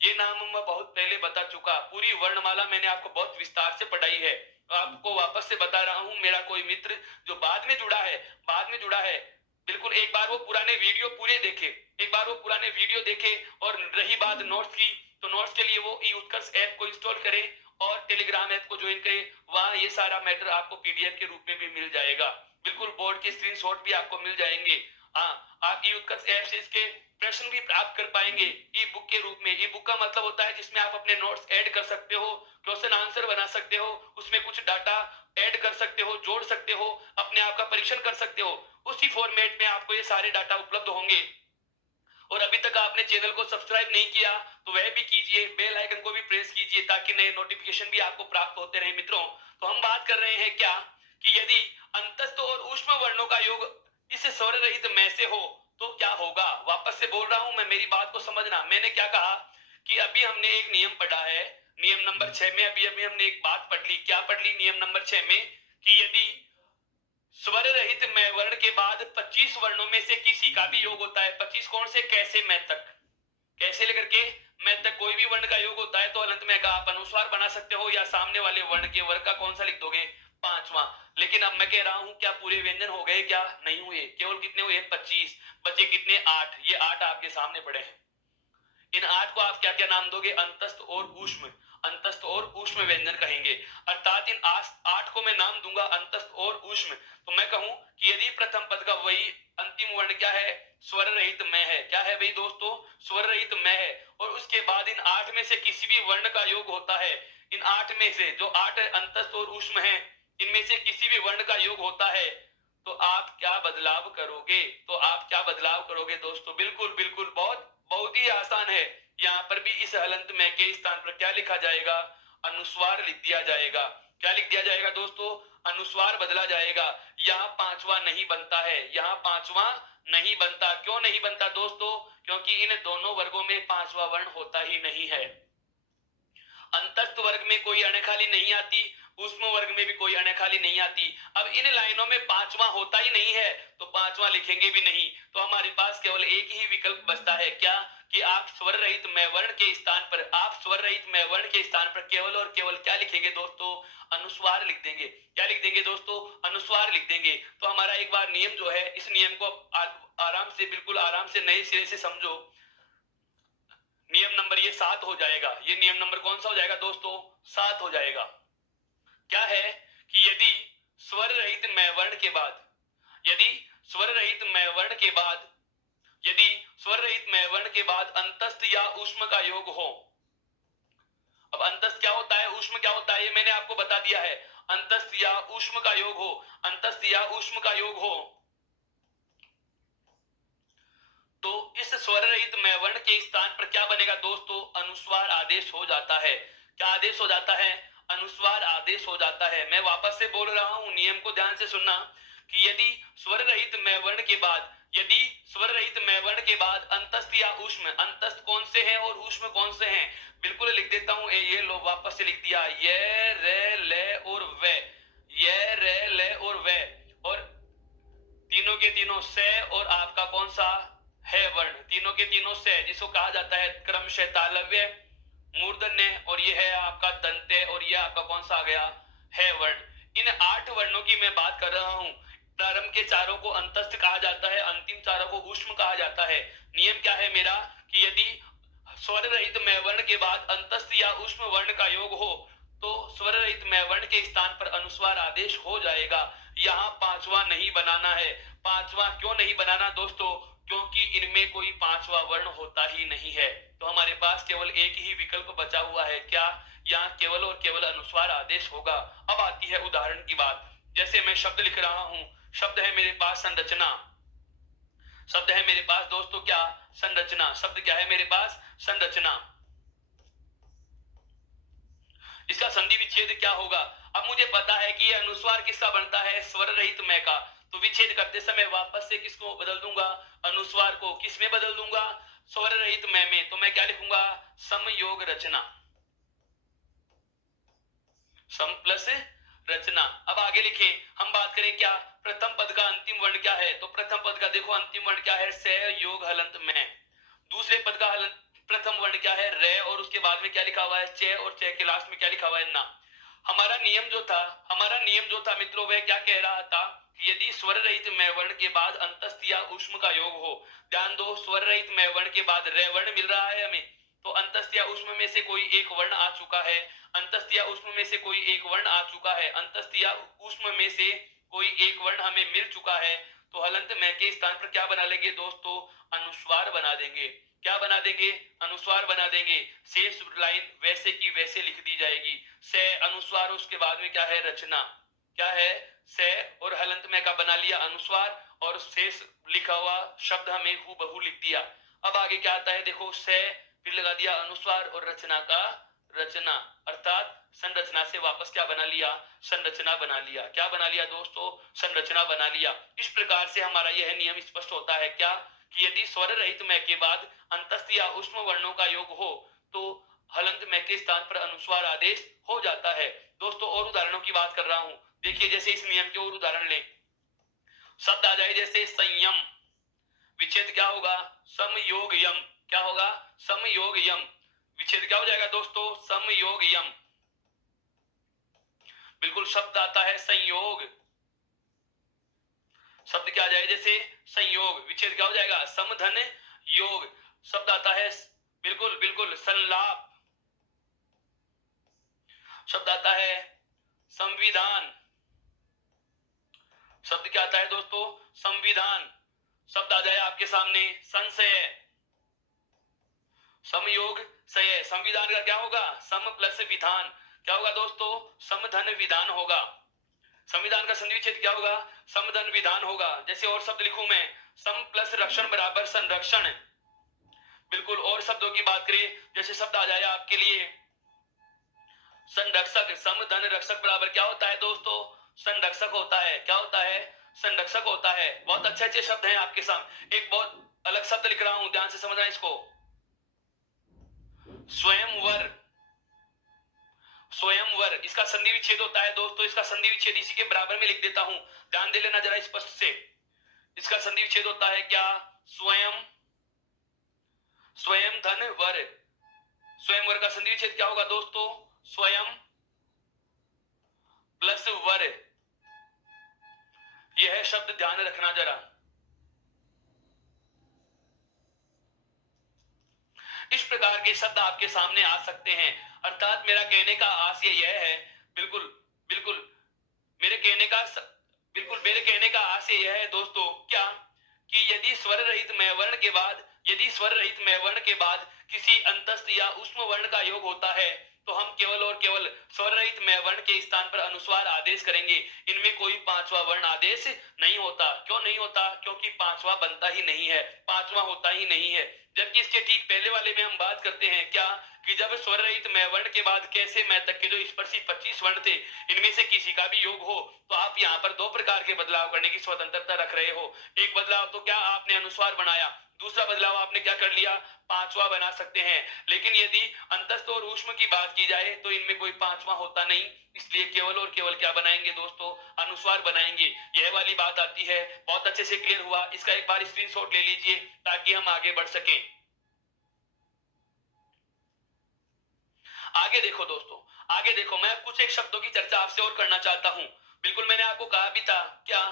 ये नाम मैं बहुत पहले बता चुका, पूरी वर्णमाला मैंने आपको बहुत विस्तार से पढ़ाई है। आपको वापस से बता रहा हूं, मेरा कोई मित्र जो बाद में जुड़ा है, बिल्कुल एक बार वो पुराने वीडियो पूरे देखे, एक बार वो पुराने वीडियो देखे। और रही बात नोट्स की, तो नोट्स के लिए वो ई उत्कर्ष ऐप को इंस्टॉल करें और टेलीग्राम ऐप को ज्वाइन करें। वहां ये सारा मैटर आपको पीडीएफ के रूप में भी मिल जाएगा, बिल्कुल बोर्ड के स्क्रीनशॉट भी आपको मिल जाएंगे। हाँ, आप ई उत्कर्ष ऐप से इसके प्रश्न भी प्राप्त कर पाएंगे ई बुक के रूप में। ई बुक का मतलब होता है जिसमें आप अपने नोट्स ऐड कर सकते हो, क्वेश्चन आंसर बना सकते हो, उसमें कुछ डाटा ऐड कर सकते हो, जोड़ सकते हो, अपने आप का परीक्षण कर सकते हो। उसी फॉर्मेट में आपको ये सारे डाटा उपलब्ध होंगे। और अभी तक आपने चैनल को सब्सक्राइब नहीं किया तो वह भी कीजिए, बेल आइकन को भी प्रेस कीजिए ताकि नए नोटिफिकेशन भी आपको प्राप्त होते रहे। मित्रों, तो हम बात कर रहे हैं क्या कि यदि अंतस्थ और ऊष्म वर्णों का योग इस स्वर रहित में से हो तो क्या होगा। वापस से बोल रहा हूं मैं, मेरी बात को समझना। मैंने क्या कहा कि अभी हमने एक नियम पढ़ा है, नियम नंबर 6 में अभी अभी हमने एक बात पढ़ ली। क्या पढ़ ली नियम नंबर 6 में, कि यदि स्वर रहित मैं वर्ण के बाद 25 वर्णों में से किसी का भी योग होता है, 25 कौन से, कैसे मैं तक, कैसे लेकर के मैं तक कोई भी वर्ण का योग होता है तो अनंत में का आप अनुस्वार बना सकते हो, या सामने वाले वर्ण के वर्ग का कौन सा लिख दोगे, पांचवा। लेकिन अब मैं कह रहा हूं क्या पूरे व्यंजन हो गए, क्या नहीं हुए, केवल कितने हुए, 25। बचे कितने, 8। ये 8 आपके सामने पड़े हैं। इन 8 को आप क्या क्या नाम दोगे, अंतस्थ और ऊष्म, अंतस्थ और ऊष्म व्यंजन कहेंगे। अर्थात इन 8 को मैं नाम दूंगा अंतस्थ और ऊष्म। तो मैं कहूं कि यदि प्रथम पद का वही अंतिम अंतिम वर्ण क्या है? स्वर रहित में है। क्या है भाई दोस्तों? स्वर रहित में है। और उसके बाद इन 8 में से किसी भी वर्ण का योग होता है। इन 8 में से जो 8 अंतस्थ और ऊष्म है, इनमें से किसी भी वर्ण का योग होता है, तो आप क्या बदलाव करोगे? तो आप क्या बदलाव करोगे दोस्तों? बिल्कुल बिल्कुल, बहुत ही आसान है। यहाँ पर भी इस हलंत में के स्थान पर क्या लिखा जाएगा? अनुस्वार लिख दिया जाएगा। क्या लिख दिया जाएगा दोस्तों? अनुस्वार बदला जाएगा। यहाँ पांचवा नहीं बनता है, यहाँ पांचवा नहीं बनता। क्यों नहीं बनता दोस्तों? क्योंकि इन दोनों वर्गों में पांचवा वर्ण होता ही नहीं है। अंतस्थ वर्ग में कोई अणखाली नहीं आती, ऊष्म वर्ग में भी कोई अणखाली नहीं आती। अब इन लाइनों में पांचवा होता ही नहीं है, तो पांचवा लिखेंगे भी नहीं। तो हमारे पास केवल एक ही विकल्प बचता है, क्या? कि आप स्वर रहित में वर्ण के स्थान पर, आप स्वर रहित में वर्ण के स्थान पर केवल और केवल क्या लिखेंगे दोस्तों? अनुस्वार लिख देंगे। क्या लिख देंगे दोस्तों? अनुस्वार लिख देंगे। तो हमारा एक बार नियम जो है, इस नियम को आराम से, बिल्कुल आराम से नए सिरे से समझो। नियम नंबर ये 7 हो जाएगा। ये नियम नंबर कौन सा हो जाएगा दोस्तों? 7 हो जाएगा। क्या है? कि यदि स्वर रहित में वर्ण के बाद, यदि स्वर रहित में वर्ण के बाद, यदि स्वर रहित में वर्ण के बाद अंतस्थ या ऊष्म का योग हो। अब अंतस्थ क्या होता है, ऊष्म क्या होता है, ये मैंने आपको बता दिया है। अंतस्थ या ऊष्म का योग हो, अंतस्थ या ऊष्म का योग हो, तो इस स्वर रहित में वर्ण के स्थान पर क्या बनेगा दोस्तों? अनुस्वार आदेश हो जाता है। क्या आदेश हो जाता है? अनुस्वार आदेश हो जाता है। मैं वापस से बोल रहा हूं, नियम को ध्यान से सुनना। कि यदि स्वर रहित में वर्ण के बाद, यदि स्वर रहित में वर्ण के बाद अंतस्थ या ऊष्म, अंतस्थ कौन से हैं और ऊष्म कौन से हैं, बिल्कुल लिख देता हूं। ये लो, वापस से लिख दिया। ये रे ले और वे, ये रे ले और वे, और तीनों के तीनों से, और आपका कौन सा है वर्ण, तीनों के तीनों से, जिसको कहा जाता है क्रमशः तालव्य, मूर्धन्य, और ये है आपका दंत्य, और ये आपका कौन सा आ गया? है वर्ण। इन 8 वर्णों की मैं बात कर रहा हूं। प्रारंभ के चारों को अंतस्थ कहा जाता है, अंतिम चारों को ऊष्म कहा जाता है। नियम क्या है मेरा? कि यदि स्वर रहित में वर्ण के बाद अंतस्थ या ऊष्म वर्ण का योग हो, तो स्वर रहित में वर्ण के स्थान पर अनुस्वार आदेश हो जाएगा। यहाँ पांचवा नहीं बनाना है। पांचवा क्यों नहीं बनाना दोस्तों? क्योंकि इनमें कोई पांचवा वर्ण होता ही नहीं है। तो हमारे पास केवल एक ही विकल्प बचा हुआ है, क्या? यहाँ केवल और केवल अनुस्वार आदेश होगा। अब आती है उदाहरण की बात। जैसे मैं शब्द लिख रहा हूं, शब्द है मेरे पास संरचना, शब्द है मेरे पास दोस्तों क्या? संरचना। शब्द क्या है मेरे पास? संरचना। इसका संधि विच्छेद क्या होगा? अब मुझे पता है कि ये अनुस्वार किसका बनता है? स्वर रहित में का। तो विच्छेद करते समय वापस से किसको बदल दूंगा? अनुस्वार को। किस में बदल दूंगा? स्वर रहित में। तो मैं क्या लिखूंगा? समयोग रचना, सम प्लस रचना। अब आगे लिखे, हम बात करें क्या? प्रथम पद का अंतिम वर्ण क्या है? तो प्रथम पद का देखो अंतिम वर्ण क्या है? से योग हलंत में। दूसरे पद का हलंत प्रथम वर्ण क्या है? रे, और उसके बाद में क्या लिखा हुआ है? चे, और चे के लास्ट में क्या लिखा हुआ है? ना। हमारा नियम जो था, हमारा नियम जो था मित्रों, वह क्या कह रहा था? कि यदि स्वर रहित में वर्ण के बाद अंतस्थ या ऊष्म का योग हो, ध्यान दो, स्वर रहित में वर्ण के बाद रे वर्ण मिल रहा है हमें, तो अंतस्थ या ऊष्म में से कोई एक वर्ण आ चुका है। अंतस्थ या ऊष्म में से कोई एक वर्ण आ चुका है, अंतस्थ या ऊष्म में से कोई एक वर्ण हमें मिल चुका है। तो हलंत में के स्थान पर क्या बना लेंगे दोस्तों? अनुस्वार बना देंगे। क्या बना देंगे? अनुस्वार बना देंगे। शेष लाइन वैसे की वैसे लिख दी जाएगी। से अनुस्वार, उसके बाद में क्या है? रचना। क्या है? से और हलंत में का बना लिया अनुस्वार, और शेष लिखा हुआ शब्द हमें हूबहू लिख दिया। अब आगे क्या आता है देखो, से फिर लगा दिया अनुस्वार, और रचना का रचना, अर्थात संरचना से वापस क्या बना लिया? संरचना बना लिया। क्या बना लिया दोस्तों? संरचना बना लिया। इस प्रकार से हमारा यह नियम स्पष्ट होता है, क्या? कि यदि स्वर रहित में के बाद अंतस्थ या ऊष्म वर्णों का योग हो, तो हलंत में के स्थान पर अनुस्वार आदेश हो जाता है। दोस्तों और उदाहरणों की बात कर रहा हूं। देखिए, जैसे इस नियम के और उदाहरण लें। शब्द आ जाए जैसे संयम, विच्छेद क्या होगा? समयोग यम। क्या होगा? समयोग यम। विच्छेद क्या हो जाएगा दोस्तों? समयोग यम। बिल्कुल, शब्द आता है संयोग, शब्द क्या आ जाए जैसे संयोग, विच्छेद क्या हो जाएगा? समधन योग। शब्द आता है बिल्कुल बिल्कुल संलाप, शब्द आता है संविधान। शब्द क्या आता है दोस्तों? संविधान। शब्द आ जाए आपके सामने संशय, समयोग सय, संविधान का क्या होगा, सम प्लस विधान, क्या होगा दोस्तों, समधन विधान होगा। संविधान का संधि विच्छेद क्या होगा, समधन विधान होगा। जैसे और शब्द लिखूं मैं, सम प्लस रक्षण बराबर संरक्षण। बिल्कुल, और शब्दों की बात करें, जैसे शब्द आ जाए आपके लिए संरक्षक, समधन रक्षक बराबर क्या होता है दोस्तों, संरक्षक होता है। क्या होता है, संरक्षक होता है। बहुत अच्छे अच्छे शब्द हैं आपके सामने। एक बहुत अलग शब्द लिख रहा हूं, ध्यान से समझना इसको, स्वयंवर। स्वयंवर, इसका संधि विच्छेद होता है दोस्तों, इसका संधि विच्छेद इसी के बराबर में लिख देता हूं, ध्यान दे लेना जरा स्पष्ट से। इसका संधि विच्छेद होता है क्या, स्वयं, स्वयं धन वर। स्वयंवर का संधि विच्छेद क्या होगा दोस्तों, स्वयं प्लस वर। यह शब्द ध्यान रखना जरा। इस प्रकार के शब्द आपके सामने आ सकते हैं। अर्थात मेरा कहने का आशय यह है, बिल्कुल बिल्कुल मेरे कहने का बिल्कुल मेरे कहने का आशय यह है दोस्तों, क्या कि यदि स्वर रहित मैवर्ण के बाद, यदि स्वर रहित मैवर्ण के बाद किसी अंतस्थ या उष्म वर्ण का योग होता है, तो हम केवल और केवल स्वर रहित मैवर्ण के स्थान पर अनुस्वार आदेश करेंगे। इनमें कोई पांचवा वर्ण आदेश नहीं होता। क्यों नहीं होता, क्योंकि पांचवा बनता ही नहीं है, पांचवा होता ही नहीं है। जबकि इसके ठीक पहले वाले में हम बात करते हैं क्या, कि जब स्वर रहित मैवर्ण के बाद कैसे मैं तक के जो स्पर्शी 25 वर्ण थे, इनमें से किसी का भी योग हो, तो आप यहाँ पर दो प्रकार के बदलाव करने की स्वतंत्रता रख रहे हो। एक बदलाव तो क्या, आपने अनुस्वार बनाया, दूसरा बदलाव आपने क्या कर लिया, पांचवा बना सकते हैं। लेकिन यदि अंतस्थ और ऊष्म की बात की जाए तो इनमें कोई पांचवा होता नहीं, इसलिए केवल और केवल क्या बनाएंगे दोस्तों, अनुस्वार बनाएंगे। यह वाली बात आती है। बहुत अच्छे से क्लियर हुआ। इसका एक बार स्क्रीनशॉट ले लीजिए ताकि हम आगे बढ़ सकें। आगे देखो दोस्तों, आगे देखो, मैं कुछ एक शब्दों की चर्चा आपसे और करना चाहता हूं। बिल्कुल, मैंने आपको कहा भी था क्या,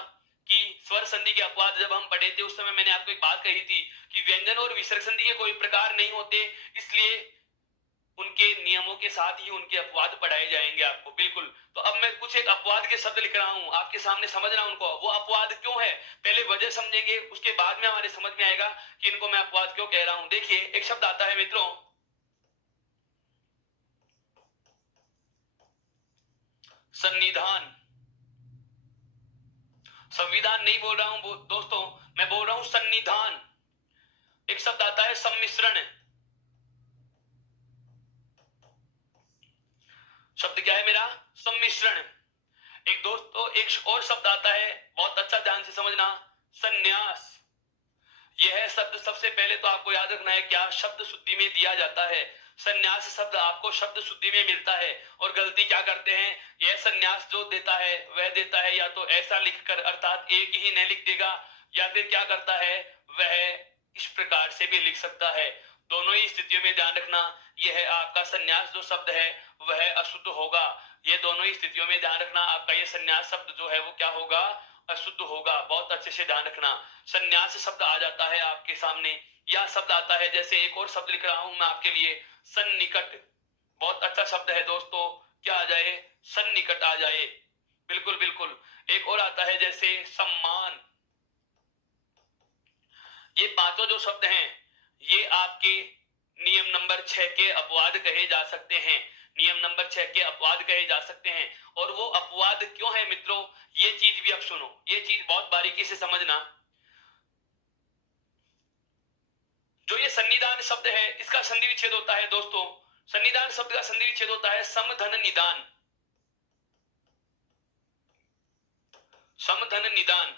कि स्वर संधि के अपवाद जब हम पढ़े थे उस समय मैंने आपको एक बात कही थी कि व्यंजन और विसर्ग संधि के कोई प्रकार नहीं होते, इसलिए उनके नियमों के साथ ही उनके अपवाद पढ़ाए जाएंगे आपको। बिल्कुल, तो अब मैं कुछ एक अपवाद के शब्द लिख रहा हूं आपके सामने, समझना उनको, वो अपवाद क्यों है, पहले वजह समझेंगे, उसके बाद में हमारे समझ में आएगा कि इनको मैं अपवाद क्यों कह रहा हूं। देखिए, एक शब्द आता है मित्रों, सन्निधान। संविधान नहीं बोल रहा हूं दोस्तों, मैं बोल रहा हूं सन्निधान। एक शब्द आता है सम्मिश्रण। शब्द क्या है मेरा, सम्मिश्रण। एक दोस्तों एक और शब्द आता है, बहुत अच्छा ध्यान से समझना, संन्यास। यह शब्द सबसे पहले तो आपको याद रखना है क्या, शब्द शुद्धि में दिया जाता है। संन्यास शब्द आपको शब्द शुद्धि में मिलता है, और गलती क्या करते हैं, यह संन्यास जो देता है वह देता है या तो ऐसा लिखकर, अर्थात एक ही न लिख देगा, या फिर क्या करता है, वह इस प्रकार से भी लिख सकता है। दोनों ही स्थितियों में ध्यान रखना, यह आपका संन्यास जो शब्द है वह अशुद्ध होगा। ये दोनों ही स्थितियों में ध्यान रखना, आपका ये संन्यास शब्द जो है वो क्या होगा, अशुद्ध होगा। बहुत अच्छे से ध्यान रखना। संन्यास शब्द आ जाता है आपके सामने, या शब्द आता है, जैसे एक और शब्द लिख रहा हूं मैं आपके लिए, सन्निकट। बहुत अच्छा शब्द है दोस्तों, क्या आ जाए, सन्निकट आ जाए। बिल्कुल बिल्कुल। एक और आता है जैसे सम्मान। ये पांचों जो शब्द हैं ये आपके नियम नंबर 6 के अपवाद कहे जा सकते हैं। नियम नंबर 6 के अपवाद कहे जा सकते हैं। और वो अपवाद क्यों है मित्रों, ये चीज भी अब सुनो, ये चीज बहुत बारीकी से समझना। जो ये सन्निधान शब्द है इसका संधि विच्छेद होता है दोस्तों, सन्निधान शब्द का संधि विच्छेद होता है समधन निदान। समधन निदान।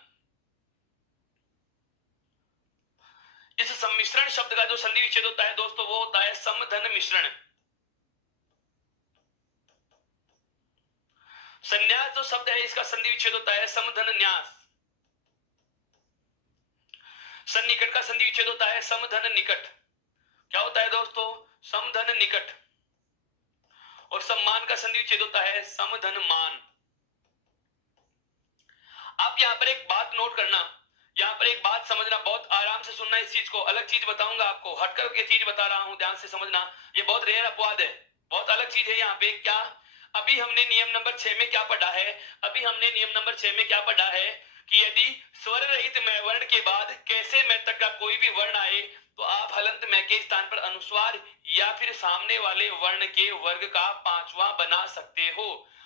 इस सम्मिश्रण शब्द का जो संधि विच्छेद होता है दोस्तों वो होता है समधन मिश्रण। संन्यास जो शब्द है इसका संधि विच्छेद होता है समधन न्यास। सन्निकट का संधि विच्छेद होता है समधन निकट। क्या होता है दोस्तों, समधन निकट। और सम्मान का संधि विच्छेद होता है समधन मान। आप यहां पर एक बात नोट करना, यहां पर एक बात समझना, बहुत आराम से सुनना इस चीज को। अलग चीज बताऊंगा आपको, हटकर के चीज बता रहा हूं, ध्यान से समझना। ये बहुत रेयर अपवाद है, बहुत अलग चीज है यहाँ पे। क्या, अभी हमने नियम नंबर 6 में क्या पढ़ा है, अभी हमने नियम नंबर 6 में क्या पढ़ा है, कि यदि स्वर रहित मैं वर्ण के बाद कैसे मैं तक का कोई भी वर्ण आए तो आप हलंत मैं के स्थान पर अनुस्वार या फिर सामने वाले वर्ण के वर्ग का पांचवा बना सकते हो।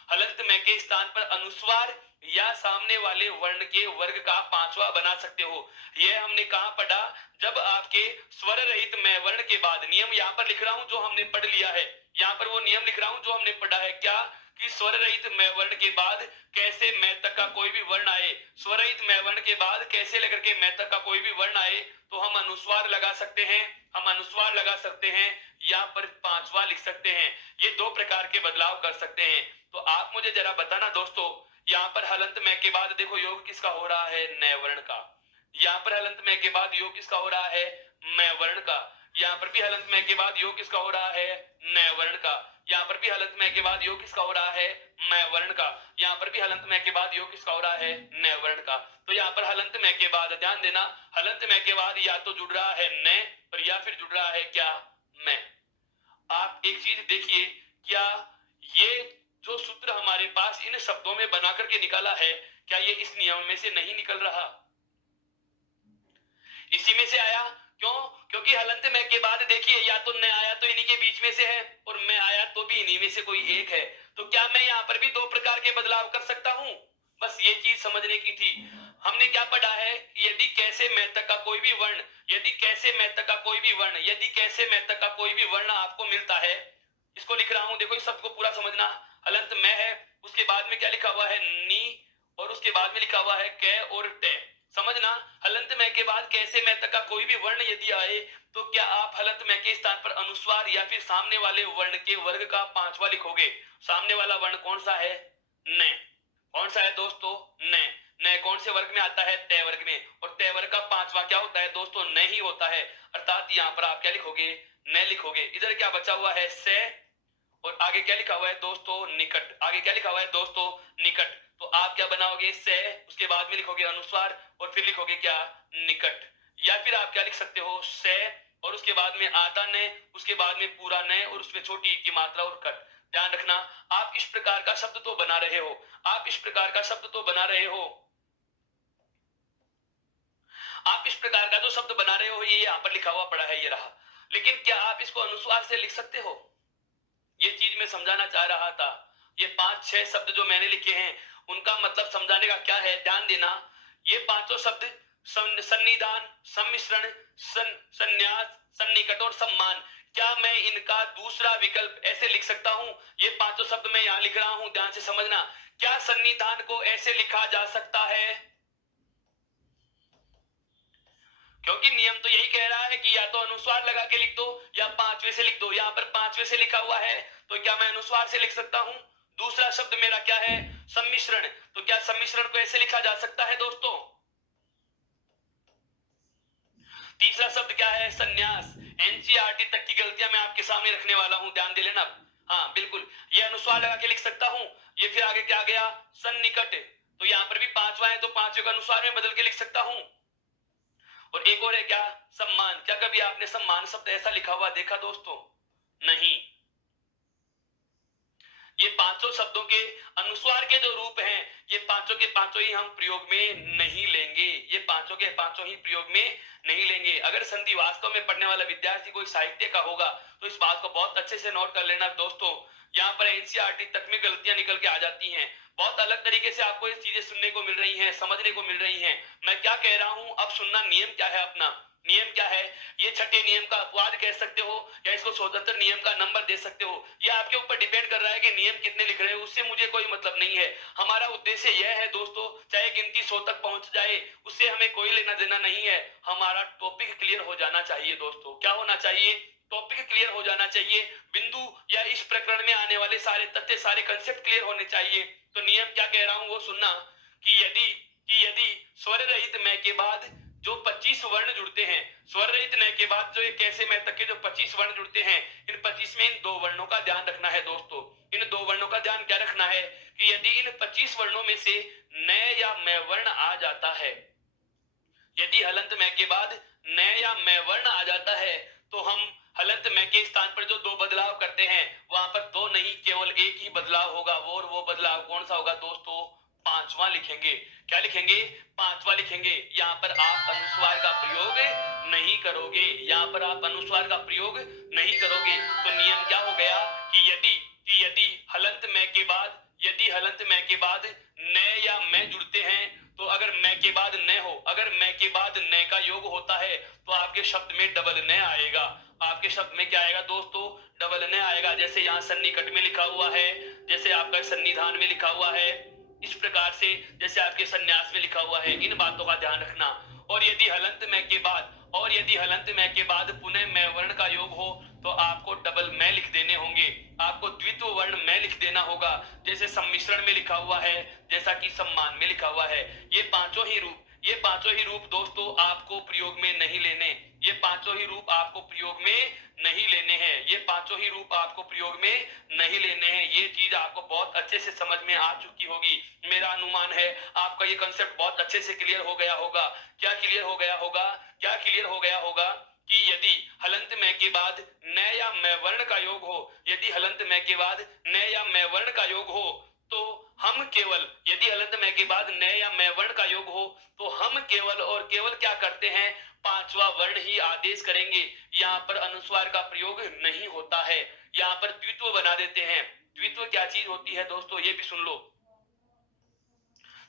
हलंत मैं के स्थान पर अनुस्वार या सामने वाले वर्ण के वर्ग का पांचवा बना सकते हो। यह हमने कहां पढ़ा? जब आपके स्वर रहित मैं वर्ण के बाद, नियम यहां पर लिख रहा हूं जो हमने पढ़ लिया है, यहां पर वो नियम लिख रहा हूं जो हमने पढ़ा है। क्या? कि स्वर रहित मैं वर्ण के बाद कैसे मैं तक का कोई भी वर्ण आए, स्वर रहित मैं वर्ण के बाद कैसे लेकर के मैं तक का कोई भी वर्ण आए तो हम अनुस्वार लगा सकते हैं, हम अनुस्वार लगा सकते हैं या पर पांचवा लिख सकते हैं। ये दो प्रकार के बदलाव कर सकते हैं। तो आप मुझे जरा बताना दोस्तों, यहाँ पर हलंत मैं के बाद देखो योग किसका हो रहा है? नए वर्ण का। यहाँ पर हलंत मैं के बाद योग किसका हो रहा है? मैं वर्ण का। यहाँ पर भी हलंत मैं के बाद योग किसका हो रहा है? नए वर्ण का। यहाँ पर भी हलंत मैं के बाद योग किसका हो रहा है? मैं वर्ण का। यहाँ पर भी हलंत मैं के बाद योग किसका हो रहा है? नए वर्ण का। तो यहाँ पर हलंत मैं के बाद ध्यान देना, हलंत मैं के बाद या तो जुड़ रहा है नए और या फिर जुड़ रहा है क्या? मैं। आप एक चीज देखिए, क्या ये जो सूत्र हमारे पास इन शब्दों में बना करके निकाला है, क्या ये इस नियम में से नहीं निकल रहा? इसी में से आया। क्यों? क्योंकि हलंत मैं के बाद देखिए या तो न आया तो इन्हीं के बीच में से है और मैं आया तो भी इन्हीं में से कोई एक है। तो क्या मैं यहाँ पर भी दो प्रकार के बदलाव कर सकता हूं? बस ये चीज समझने की थी। हमने क्या पढ़ा है? यदि कैसे मैं तक का कोई भी वर्ण, यदि कैसे मैं तक का कोई भी वर्ण, यदि कैसे मैं तक का कोई भी वर्ण आपको मिलता है, इसको लिख रहा हूं, देखो इस शब्द को पूरा समझना। हलंत मैं है, उसके बाद में क्या लिखा हुआ है? नी, और उसके बाद में लिखा हुआ है कै और टे। समझना, हलंत मैं के बाद कैसे मैं तक का कोई भी वर्ण यदि आए तो क्या आप हलंत मैं के स्थान पर अनुस्वार या फिर सामने वाले वर्ण के वर्ग का पांचवा लिखोगे? सामने वाला वर्ण कौन सा है? न। कौन सा है दोस्तों? न। न कौन से वर्ग में आता है? तय वर्ग में। और तय वर्ग का पांचवा क्या होता है दोस्तों? न ही होता है। अर्थात यहाँ पर आप क्या लिखोगे? न लिखोगे। इधर क्या बचा हुआ है? से, और आगे क्या लिखा हुआ है दोस्तों? निकट। आगे क्या लिखा हुआ है दोस्तों? निकट। तो आप क्या बनाओगे? से, उसके बाद में लिखोगे अनुस्वार और फिर लिखोगे क्या? निकट। या फिर आप क्या लिख सकते हो? से और उसके बाद में आधा ने, उसके बाद में पूरा ने और उसमें छोटी की मात्रा और कट। ध्यान रखना, आप इस प्रकार का शब्द तो बना रहे हो, आप इस प्रकार का शब्द तो बना रहे हो, आप इस प्रकार का जो शब्द बना रहे हो ये यहाँ पर लिखा हुआ पड़ा है, ये रहा। लेकिन क्या आप इसको अनुस्वार से लिख सकते हो? ये चीज मैं समझाना चाह रहा था। ये 5-6 शब्द जो मैंने लिखे हैं उनका मतलब समझाने का क्या है, ध्यान देना। ये पांचों शब्द सन्निधान, सम्मिश्रण, संन्यास, सन्निकट और सम्मान, क्या मैं इनका दूसरा विकल्प ऐसे लिख सकता हूं? ये पांचों शब्द मैं यहां लिख रहा हूं, ध्यान से समझना। क्या सन्निधान को ऐसे लिखा जा सकता है? क्योंकि नियम तो यही कह रहा है कि या तो अनुस्वार लगा के लिख दो या पांचवे से लिख दो। यहां पर पांचवे से लिखा हुआ है तो क्या मैं अनुस्वार से लिख सकता हूं? दूसरा शब्द मेरा क्या है? सम्मिश्रण। तो क्या सम्मिश्रण को ऐसे लिखा जा सकता है दोस्तों? तीसरा शब्द क्या है? संन्यास। एनसीईआरटी तक की गलतियां मैं आपके सामने रखने वाला हूं, ध्यान दे लेना। हाँ बिल्कुल, ये अनुस्वार लगा के लिख सकता हूं। ये फिर आगे क्या गया? सन्निकट। तो यहां पर भी पांचवा है तो पांचवे का अनुस्वार में बदल के लिख सकता हूं। और एक और है क्या? सम्मान। क्या कभी आपने सम्मान शब्द ऐसा लिखा हुआ देखा दोस्तों? नहीं। ये पांचों शब्दों के अनुस्वार के जो रूप हैं ये पांचों के पांचों ही हम प्रयोग में नहीं लेंगे, ये पांचों के पांचों ही प्रयोग में नहीं लेंगे। अगर संधि वास्तव में पढ़ने वाला विद्यार्थी कोई साहित्य का होगा तो इस बात को बहुत अच्छे से नोट कर लेना दोस्तों। यहाँ पर एनसीईआरटी तक में गलतियां निकल के आ जाती हैं, बहुत अलग तरीके से आपको ये चीजें सुनने को मिल रही हैं, समझने को मिल रही हैं। मैं क्या कह रहा हूं अब सुनना। नियम क्या है अपना? नियम क्या है? ये छठे नियम का अपवाद कह सकते हो या इसको 77 नियम का नंबर दे सकते हो। यह आपके ऊपर डिपेंड कर रहा है कि नियम कितने लिख रहे हो, उससे मुझे कोई मतलब नहीं है। हमारा उद्देश्य यह है दोस्तों, चाहे गिनती 100 तक पहुंच जाए उससे हमें कोई लेना देना नहीं है। हमारा टॉपिक क्लियर हो जाना चाहिए दोस्तों। क्या होना चाहिए? टॉपिक क्लियर हो जाना चाहिए। बिंदु या इस प्रकरण में आने वाले सारे तथ्य, सारे कंसेप्ट क्लियर होने चाहिए। तो नियम क्या कह रहा हूं वो सुनना कि यदि स्वर रहित मैं के बाद जो 25 वर्ण जुड़ते हैं, स्वर रहित न के बाद जो एक ऐसे मैं तक के जो 25 वर्ण जुड़ते हैं, इन 25 में इन दो वर्णों का ध्यान रखना है दोस्तों। इन दो वर्णों का ध्यान क्या रखना है कि यदि इन 25 वर्णों में से न या मैं वर्ण आ जाता है, यदि हलंत मैं के बाद न या मैं वर्ण आ जाता है तो हम हलंत मैं के स्थान पर जो दो बदलाव करते हैं वहां पर दो नहीं केवल एक ही बदलाव होगा। वो और वो बदलाव कौन सा होगा दोस्तों? पांचवा लिखेंगे। क्या लिखेंगे? पांचवा लिखेंगे। यहाँ पर आप अनुस्वार का प्रयोग नहीं करोगे, यहाँ पर आप अनुस्वार का प्रयोग नहीं करोगे। तो नियम क्या हो गया कि यदि हलंत में के बाद, यदि हलंत में के बाद न या मैं जुड़ते हैं, तो अगर मैं के बाद न हो, अगर मैं के बाद न का योग होता है तो आपके शब्द में डबल न आएगा। आपके शब्द में क्या आएगा दोस्तों? डबल न आएगा। जैसे यहाँ सन्निकट में लिखा हुआ है, जैसे आपका सन्निधान में लिखा हुआ है, इस प्रकार से जैसे आपके सन्यास में लिखा हुआ है, इन बातों का ध्यान रखना। और यदि हलंत में के बाद, और यदि हलंत में के बाद पुनः मैं वर्ण का योग हो तो आपको डबल मैं लिख देने होंगे, आपको द्वित्व वर्ण मैं लिख देना होगा। जैसे सम्मिश्रण में लिखा हुआ है, जैसा कि सम्मान में लिखा हुआ है। ये पांचों ही रूप दोस्तों आपको प्रयोग में नहीं लेने, ये पांचों ही रूप आपको प्रयोग में नहीं लेने हैं, ये पांचों ही रूप आपको प्रयोग में नहीं लेने हैं। ये चीज आपको बहुत अच्छे से समझ में आ चुकी होगी। मेरा अनुमान है आपका ये कंसेप्ट बहुत अच्छे से क्लियर हो गया होगा। क्या क्लियर हो गया होगा? क्या क्लियर हो गया होगा कि यदि हलंत में के बाद न या मैं वर्ण का योग हो, यदि हलंत में के बाद न या मैं वर्ण का योग हो तो हम केवल, यदि हलंत में के बाद न या मैं वर्ण का योग हो तो हम केवल और केवल क्या करते हैं? पांचवा वर्ण ही आदेश करेंगे। यहाँ पर अनुस्वार का प्रयोग नहीं होता है, यहाँ पर द्वित्व बना देते हैं। द्वित्व क्या चीज होती है दोस्तों, ये भी सुन लो।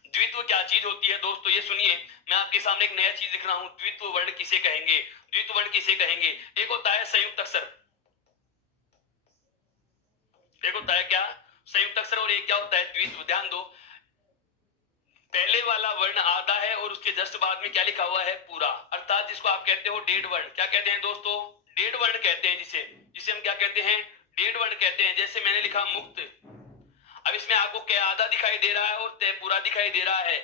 द्वित्व क्या चीज होती है दोस्तों, ये सुनिए। मैं आपके सामने एक नया चीज लिख रहा हूं। द्वित्व वर्ण किसे कहेंगे? द्वित्व वर्ण किसे कहेंगे? एक होता है संयुक्त अक्षर, एक होता है क्या? संयुक्त अक्षर, और एक क्या होता है? द्वित्व। ध्यान दो, पहले वाला वर्ण आधा है और उसके जस्ट बाद में क्या लिखा हुआ है? पूरा। अर्थात जिसको आप कहते हो डेढ़ वर्ण। क्या कहते हैं दोस्तों? डेढ़ वर्ण कहते हैं जिसे हम क्या कहते हैं? डेढ़ वर्ण कहते हैं। जैसे मैंने लिखा मुक्त, अब इसमें आपको क्या आधा दिखाई दे रहा है और तय पूरा दिखाई दे रहा है।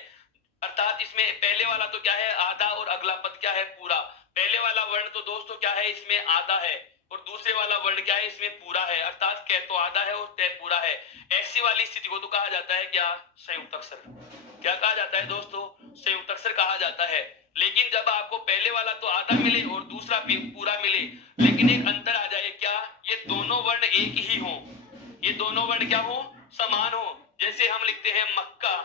अर्थात इसमें पहले वाला तो क्या है? आधा, और अगला पद क्या है? पूरा। पहले वाला वर्ण तो दोस्तों क्या है? इसमें आधा है, और दूसरे वाला वर्ण क्या है? इसमें पूरा है। अर्थात कह तो आधा है और तय पूरा है। ऐसी वाली स्थिति को तो कहा जाता है क्या? संयुक्त अक्षर। क्या कहा जाता है दोस्तों? संयुक्त अक्षर कहा जाता है। लेकिन जब आपको पहले वाला तो आधा मिले और दूसरा पूरा मिले, लेकिन एक अंतर आ जाए, क्या? ये दोनों वर्ण एक ही हो, ये दोनों वर्ण क्या हो? समान हो। जैसे हम लिखते हैं मक्का,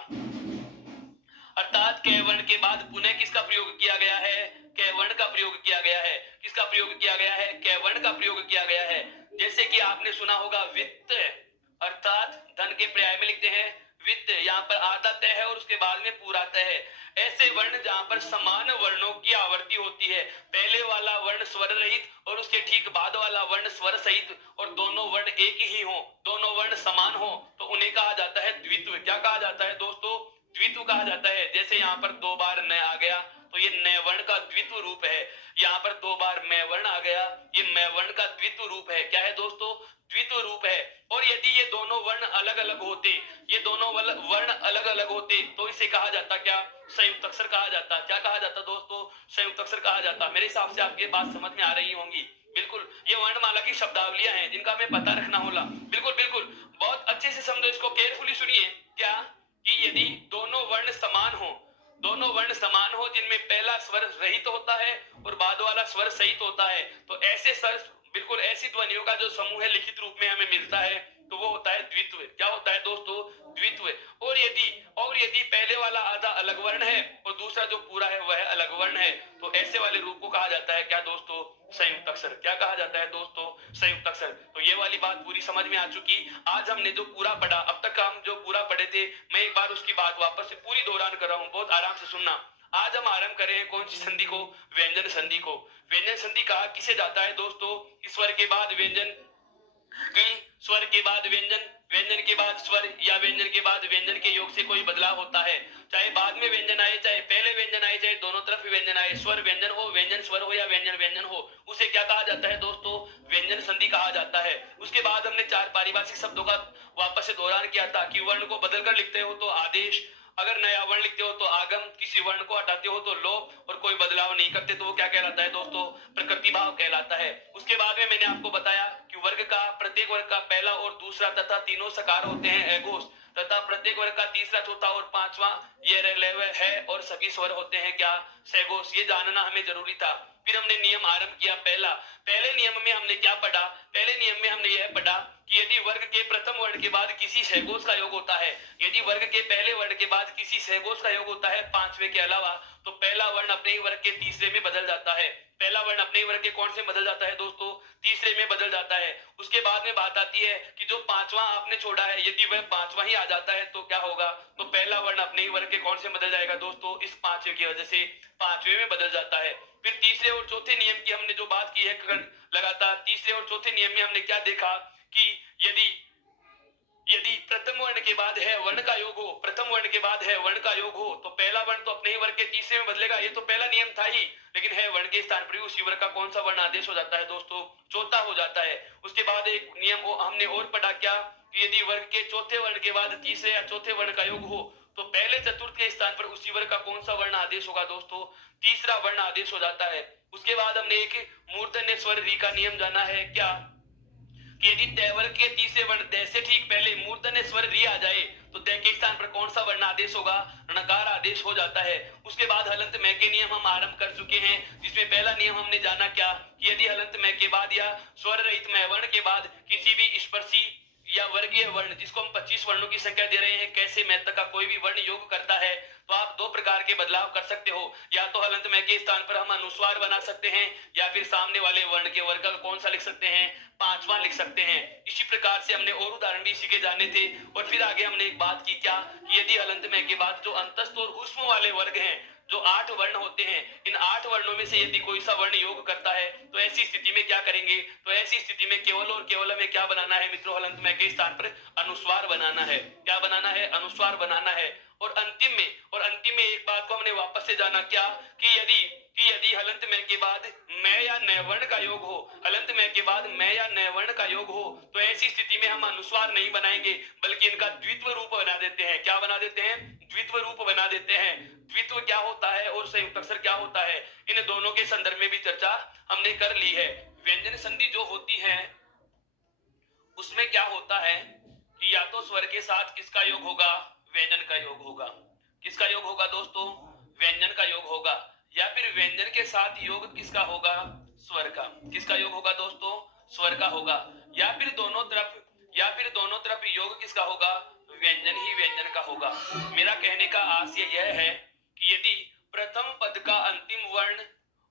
अर्थात कै वर्ण के बाद पुनः किसका प्रयोग किया गया है? कै वर्ण का प्रयोग किया गया है। किसका प्रयोग किया गया है? कै वर्ण का प्रयोग किया गया है। जैसे कि आपने सुना होगा वित्त, अर्थात धन के पर्याय में लिखते हैं वित्त। यहाँ पर आधा तय है और उसके बाद में पूरा तय है। ऐसे वर्ण जहाँ पर समान वर्णों की आवर्ती होती है, पहले वाला वर्ण स्वर रहित और उसके ठीक बाद वाला वर्ण स्वर सहित, और दोनों वर्ण एक ही हो, दोनों वर्ण समान हो, तो उन्हें कहा जाता है द्वित्व। क्या कहा जाता है दोस्तों? द्वित्व कहा जाता है। जैसे यहाँ पर दो बार न आ गया तो ये न वर्ण का द्वित्व रूप है। यहाँ पर दो बार मैं वर्ण आ गया, ये मैं वर्ण का द्वित्व रूप है। क्या है दोस्तों? द्वित्व रूप है। और यदि ये दोनों वर्ण अलग अलग होते, ये दोनों वर्ण अलग अलग होते तो इसे कहा जाता क्या? संयुक्त अक्षर कहा जाता। क्या कहा जाता दोस्तों? संयुक्त अक्षर कहा जाता। मेरे हिसाब से आपकी बात समझ में आ रही होंगी। बिल्कुल, ये वर्णमाला की शब्दावलियां हैं जिनका हमें पता रखना होगा। बिल्कुल बिल्कुल, बहुत अच्छे से समझो इसको, केयरफुली सुनिए। क्या? कि यदि दोनों वर्ण समान हो, दोनों वर्ण समान हो जिनमें पहला स्वर रहित होता है और बाद वाला स्वर सहित होता है, तो ऐसे स्वर, बिल्कुल ऐसी ध्वनियों का जो समूह है लिखित रूप में हमें मिलता है, तो वो होता है द्वित्व। क्या होता है दोस्तों? द्वित्व। और यदि पहले वाला आधा अलग वर्ण है और दूसरा जो पूरा है वह अलग वर्ण है, तो ऐसे वाले रूप को कहा जाता है क्या दोस्तों? संयुक्त अक्षर। क्या कहा जाता है दोस्तों? संयुक्त अक्षर। तो ये वाली बात पूरी समझ में आ चुकी। आज हमने जो पूरा पढ़ा, अब तक हम जो पूरा पढ़े थे, मैं एक बार उसकी बात वापस से पूरी दोहरान कर रहा हूं, बहुत आराम से सुनना। आज हम आरंभ कर रहे हैं कौन सी संधि को? व्यंजन संधि को। व्यंजन संधि कहा किसे जाता है दोस्तों? स्वर के बाद व्यंजन, कि स्वर के बाद व्यंजन, व्यंजन के बाद स्वर, या व्यंजन के बाद व्यंजन के योग से कोई बदलाव होता है। चाहे बाद में व्यंजन आए, चाहे पहले व्यंजन आए, चाहे दोनों तरफ व्यंजन आए, स्वर व्यंजन हो, व्यंजन स्वर हो, या व्यंजन व्यंजन हो, उसे क्या कहा जाता है दोस्तों? व्यंजन संधि कहा जाता है। उसके बाद हमने चार पारिभाषिक शब्दों का वापस से दोहरान किया था कि वर्ण को बदलकर लिखते हो तो आदेश, अगर नया वर्ण लिखते हो तो आगम, किसी वर्ण को हटाते हो तो लोप, और कोई बदलाव नहीं करते तो वो क्या कहलाता है दोस्तों? प्रकृति भाव कहलाता है। उसके बाद में मैंने आपको बताया कि वर्ग का, प्रत्येक वर्ग का पहला और दूसरा तथा तीनों सकार होते हैं एघोष, तथा प्रत्येक वर्ग का तीसरा, चौथा और पांचवा ये है, और सभी स्वर होते हैं क्या? सैघोष। ये जानना हमें जरूरी था। फिर हमने नियम आरंभ किया पहला। पहले नियम में हमने क्या पढ़ा? पहले नियम में हमने यह पढ़ा कि यदि वर्ग के प्रथम वर्ण के बाद किसी सहघोष का योग होता है, यदि वर्ग के पहले वर्ण के बाद किसी सहघोष का योग होता है पांचवे के अलावा, तो पहला वर्ण अपने ही वर्ग के तीसरे में बदल जाता है। पहला वर्ण अपने ही वर्ग के कौन से बदल जाता है दोस्तों? तीसरे में बदल जाता है। उसके बाद में बात आती है कि जो पांचवा आपने छोड़ा है, यदि वह पांचवा ही आ जाता है तो क्या होगा? तो पहला वर्ण अपने ही वर्ग के कौन से बदल जाएगा दोस्तों? इस पांचवे की वजह से पांचवे में बदल जाता है। फिर तीसरे और चौथे नियम की हमने जो बात की है लगातार, तीसरे और चौथे नियम में हमने क्या देखा कि यदि यदि प्रथम वर्ण के बाद है वर्ण का योग हो, प्रथम वर्ण के बाद है वर्ण का योग हो, तो पहला वर्ण तो अपने ही वर्ग के तीसरे में बदलेगा, ये तो पहला नियम था ही, लेकिन है वर्ण के स्थान पर उसी वर्ग का कौन सा वर्ण आदेश हो जाता है दोस्तों? चौथा हो जाता है। उसके बाद एक नियम हमने और पढ़ा क्या कि यदि वर्ग के चौथे वर्ण के बाद तीसरे या चौथे वर्ण का योग हो, तो पहले चतुर्थ के स्थान पर उसी वर्ग का कौन सा वर्ण आदेश होगा दोस्तों? तीसरा वर्ण आदेश हो जाता है। उसके बाद हमने एक मूर्धन्य स्वर री का नियम जाना है क्या कि यदि तय वर्ग के तीसरे वर्ण द से ठीक पहले मूर्धन्य स्वर री आ जाए तो द के स्थान पर कौन सा वर्ण आदेश होगा? णकार आदेश हो जाता है। उसके बाद हलंत में के नियम हम आरंभ कर चुके हैं, जिसमें पहला नियम हमने जाना क्या कि यदि हलंत में के बाद या स्वर रहित में वर्ण के बाद किसी भी स्पर्शी या वर्गीय वर्ण, जिसको हम 25 वर्णों की संख्या दे रहे हैं, कैसे में तक का कोई भी वर्ण योग करता है, तो आप दो प्रकार के बदलाव कर सकते हो। या तो हलंत में के स्थान पर हम अनुस्वार बना सकते हैं, या फिर सामने वाले वर्ण के वर्ग का कौन सा लिख सकते हैं? पांचवा लिख सकते हैं। इसी प्रकार से हमने और उदाहरण भी सीखे जाने थे। और फिर आगे हमने एक बात की क्या कि यदि हलंत में के बाद जो अंतस्थ और ऊष्म वाले वर्ग हैं, जो 8 वर्ण होते हैं, इन 8 वर्णों में से यदि कोई सा वर्ण योग करता है, तो ऐसी स्थिति में क्या करेंगे? तो ऐसी स्थिति में केवल और केवल हमें क्या बनाना है मित्रों? हलंत में के स्थान पर अनुस्वार बनाना है। क्या बनाना है? अनुस्वार बनाना है। और अंतिम में एक बात को हमने वापस से जाना क्या कि यदि हलंत में के बाद मैं या नय वर्ण का योग हो, हलंत में के बाद मैं या नय वर्ण का योग हो, तो ऐसी स्थिति में हम अनुस्वार नहीं बनाएंगे, बल्कि इनका द्वित्व रूप बना देते हैं। क्या बना देते हैं? द्वित्व रूप बना देते हैं। द्वित्व क्या होता है और संयुक्त अक्षर क्या होता है, इन दोनों के संदर्भ में भी चर्चा हमने कर ली है। व्यंजन संधि जो होती है उसमें क्या होता है कि या तो स्वर के साथ किसका योग होगा? व्यंजन का योग होगा। किसका योग होगा दोस्तों? व्यंजन का योग होगा। या फिर व्यंजन के साथ योग किसका होगा? स्वर का। किसका योग होगा दोस्तों? स्वर का होगा। या फिर दोनों तरफ योग किसका होगा? व्यंजन ही व्यंजन का होगा। मेरा कहने का आशय यह है कि यदि प्रथम पद का अंतिम वर्ण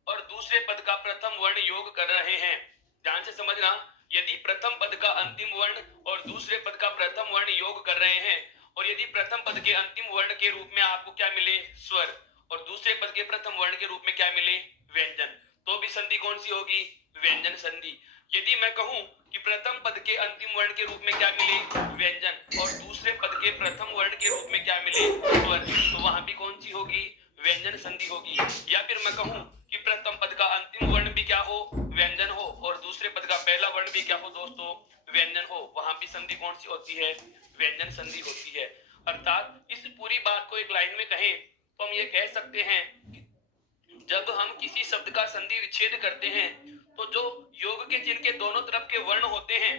और दूसरे पद का प्रथम वर्ण योग कर रहे हैं, ध्यान से समझना, यदि प्रथम पद का अंतिम वर्ण और दूसरे पद का प्रथम वर्ण योग कर रहे हैं, और यदि प्रथम पद के अंतिम वर्ण के रूप में आपको क्या मिले? स्वर, और दूसरे पद के प्रथम वर्ण के रूप में क्या मिले? व्यंजन, तो भी संधि कौन सी होगी? व्यंजन संधि। यदि मैं कहूं कि प्रथम पद के अंतिम वर्ण के रूप में क्या मिले? व्यंजन, और दूसरे पद के प्रथम वर्ण के रूप में क्या मिले? स्वर, तो वहां भी कौन सी होगी? व्यंजन संधि होगी। या फिर मैं कहूं कि प्रथम पद का अंतिम वर्ण भी क्या हो? व्यंजन हो, और दूसरे पद का पहला वर्ण भी क्या हो दोस्तों? व्यंजन हो, वहां भी संधि कौन सी होती है? व्यंजन संधि होती है। अर्थात इस पूरी बात को एक लाइन में कहें तो हम ये कह सकते हैं कि जब हम किसी शब्द का संधि विच्छेद करते हैं, तो जो योग के चिन्ह के दोनों तरफ के वर्ण होते हैं,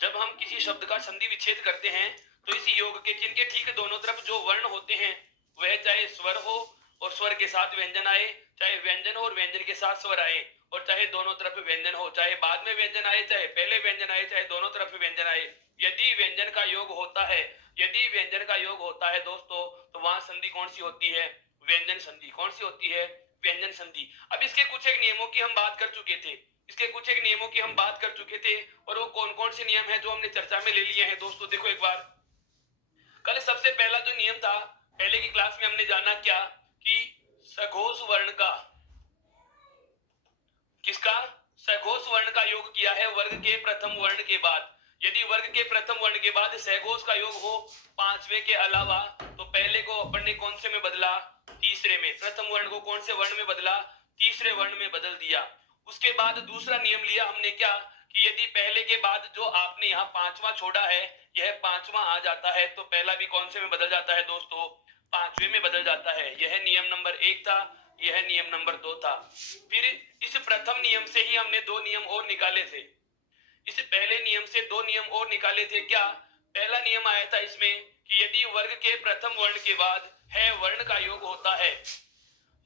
जब हम किसी शब्द का संधि विच्छेद करते हैं, तो इस योग के चिन्ह के ठीक दोनों तरफ जो वर्ण होते हैं, वह चाहे स्वर हो और स्वर के साथ व्यंजन आए, चाहे व्यंजन हो और व्यंजन के साथ स्वर आए, और चाहे दोनों तरफ व्यंजन हो, चाहे बाद में व्यंजन आए, चाहे पहले व्यंजन आए, चाहे दोनों तरफ व्यंजन आए, यदि व्यंजन का योग होता है, यदि व्यंजन का योग होता है दोस्तों, तो वहां संधि कौन सी होती है? व्यंजन संधि। कौन सी होती है? व्यंजन संधि। अब इसके कुछ एक नियमों की हम बात कर चुके थे, और वो कौन कौन से नियम हैं जो हमने चर्चा में ले लिए हैं दोस्तों? देखो एक बार, कल सबसे पहला जो नियम था, पहले की क्लास में हमने जाना क्या कि सघोष वर्ण का, किसका? सघोष वर्ण का योग किया है वर्ग के प्रथम वर्ण के बाद। यदि वर्ग के प्रथम वर्ण के बाद सघोष का योग हो पांचवे के अलावा, तो पहले को अपन ने कौन से में बदला? तीसरे में। प्रथम वर्ण को कौन से वर्ण में बदला? तीसरे वर्ण में बदल दिया। उसके बाद दूसरा नियम लिया हमने क्या कि यदि पहले के बाद जो आपने यहाँ पांचवा छोड़ा है, यह पांचवा आ जाता है, तो पहला भी कौन से में बदल जाता है दोस्तों? पांचवे में बदल जाता है। यह नियम नंबर 1 था, यह नियम नंबर 2 था। फिर इस प्रथम नियम से ही हमने 2 नियम और निकाले थे। इस पहले नियम से 2 नियम और निकाले थे। क्या? पहला नियम आया था इसमें कि यदि वर्ग के प्रथम वर्ण के बाद है वर्ण का योग होता है,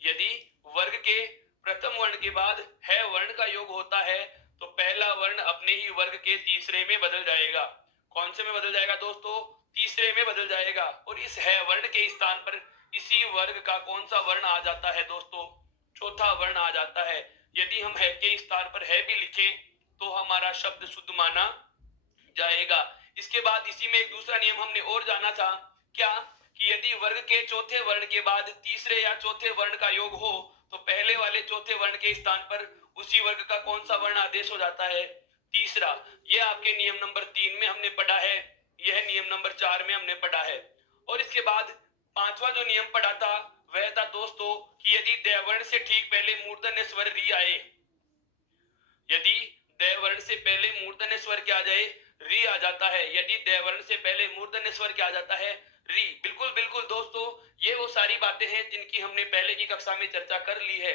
यदि वर्ग के प्रथम वर्ण के बाद है वर्ण का योग होता है, तो पहला वर्ण अपने ही वर्ग के तीसरे में बदल जाएगा। कौन से में बदल जाएगा दोस्तों? तीसरे में बदल जाएगा। और इस है वर्ण के स्थान पर इसी वर्ग का कौन सा वर्ण आ जाता है दोस्तों? चौथा वर्ण आ जाता है। यदि हम है के स्थान पर है भी लिखें तो हमारा शब्द शुद्ध माना जाएगा। इसके बाद इसी में एक दूसरा नियम हमने और जाना था, क्या? कि यदि वर्ग के चौथे वर्ण के बाद तीसरे या चौथे वर्ण का योग हो तो पहले वाले चौथे वर्ण के स्थान पर उसी वर्ग का कौन सा वर्ण आदेश हो जाता है? तीसरा। यह आपके नियम नंबर 3 में हमने पढ़ा है, यह नियम नंबर 4 में हमने पढ़ा है। और इसके बाद पांचवा जो नियम पढ़ा था वह था दोस्तों कि यदि दैवर्ण से ठीक पहले मूर्धन्य स्वर री आए, यदि दैवर्ण से पहले मूर्धन्य स्वर क्या आ जाए? री आ जाता है। यदि दैवर्ण से पहले मूर्धन्य स्वर क्या आ जाता है? री। बिल्कुल बिल्कुल दोस्तों, ये वो सारी बातें हैं जिनकी हमने पहले की कक्षा में चर्चा कर ली है।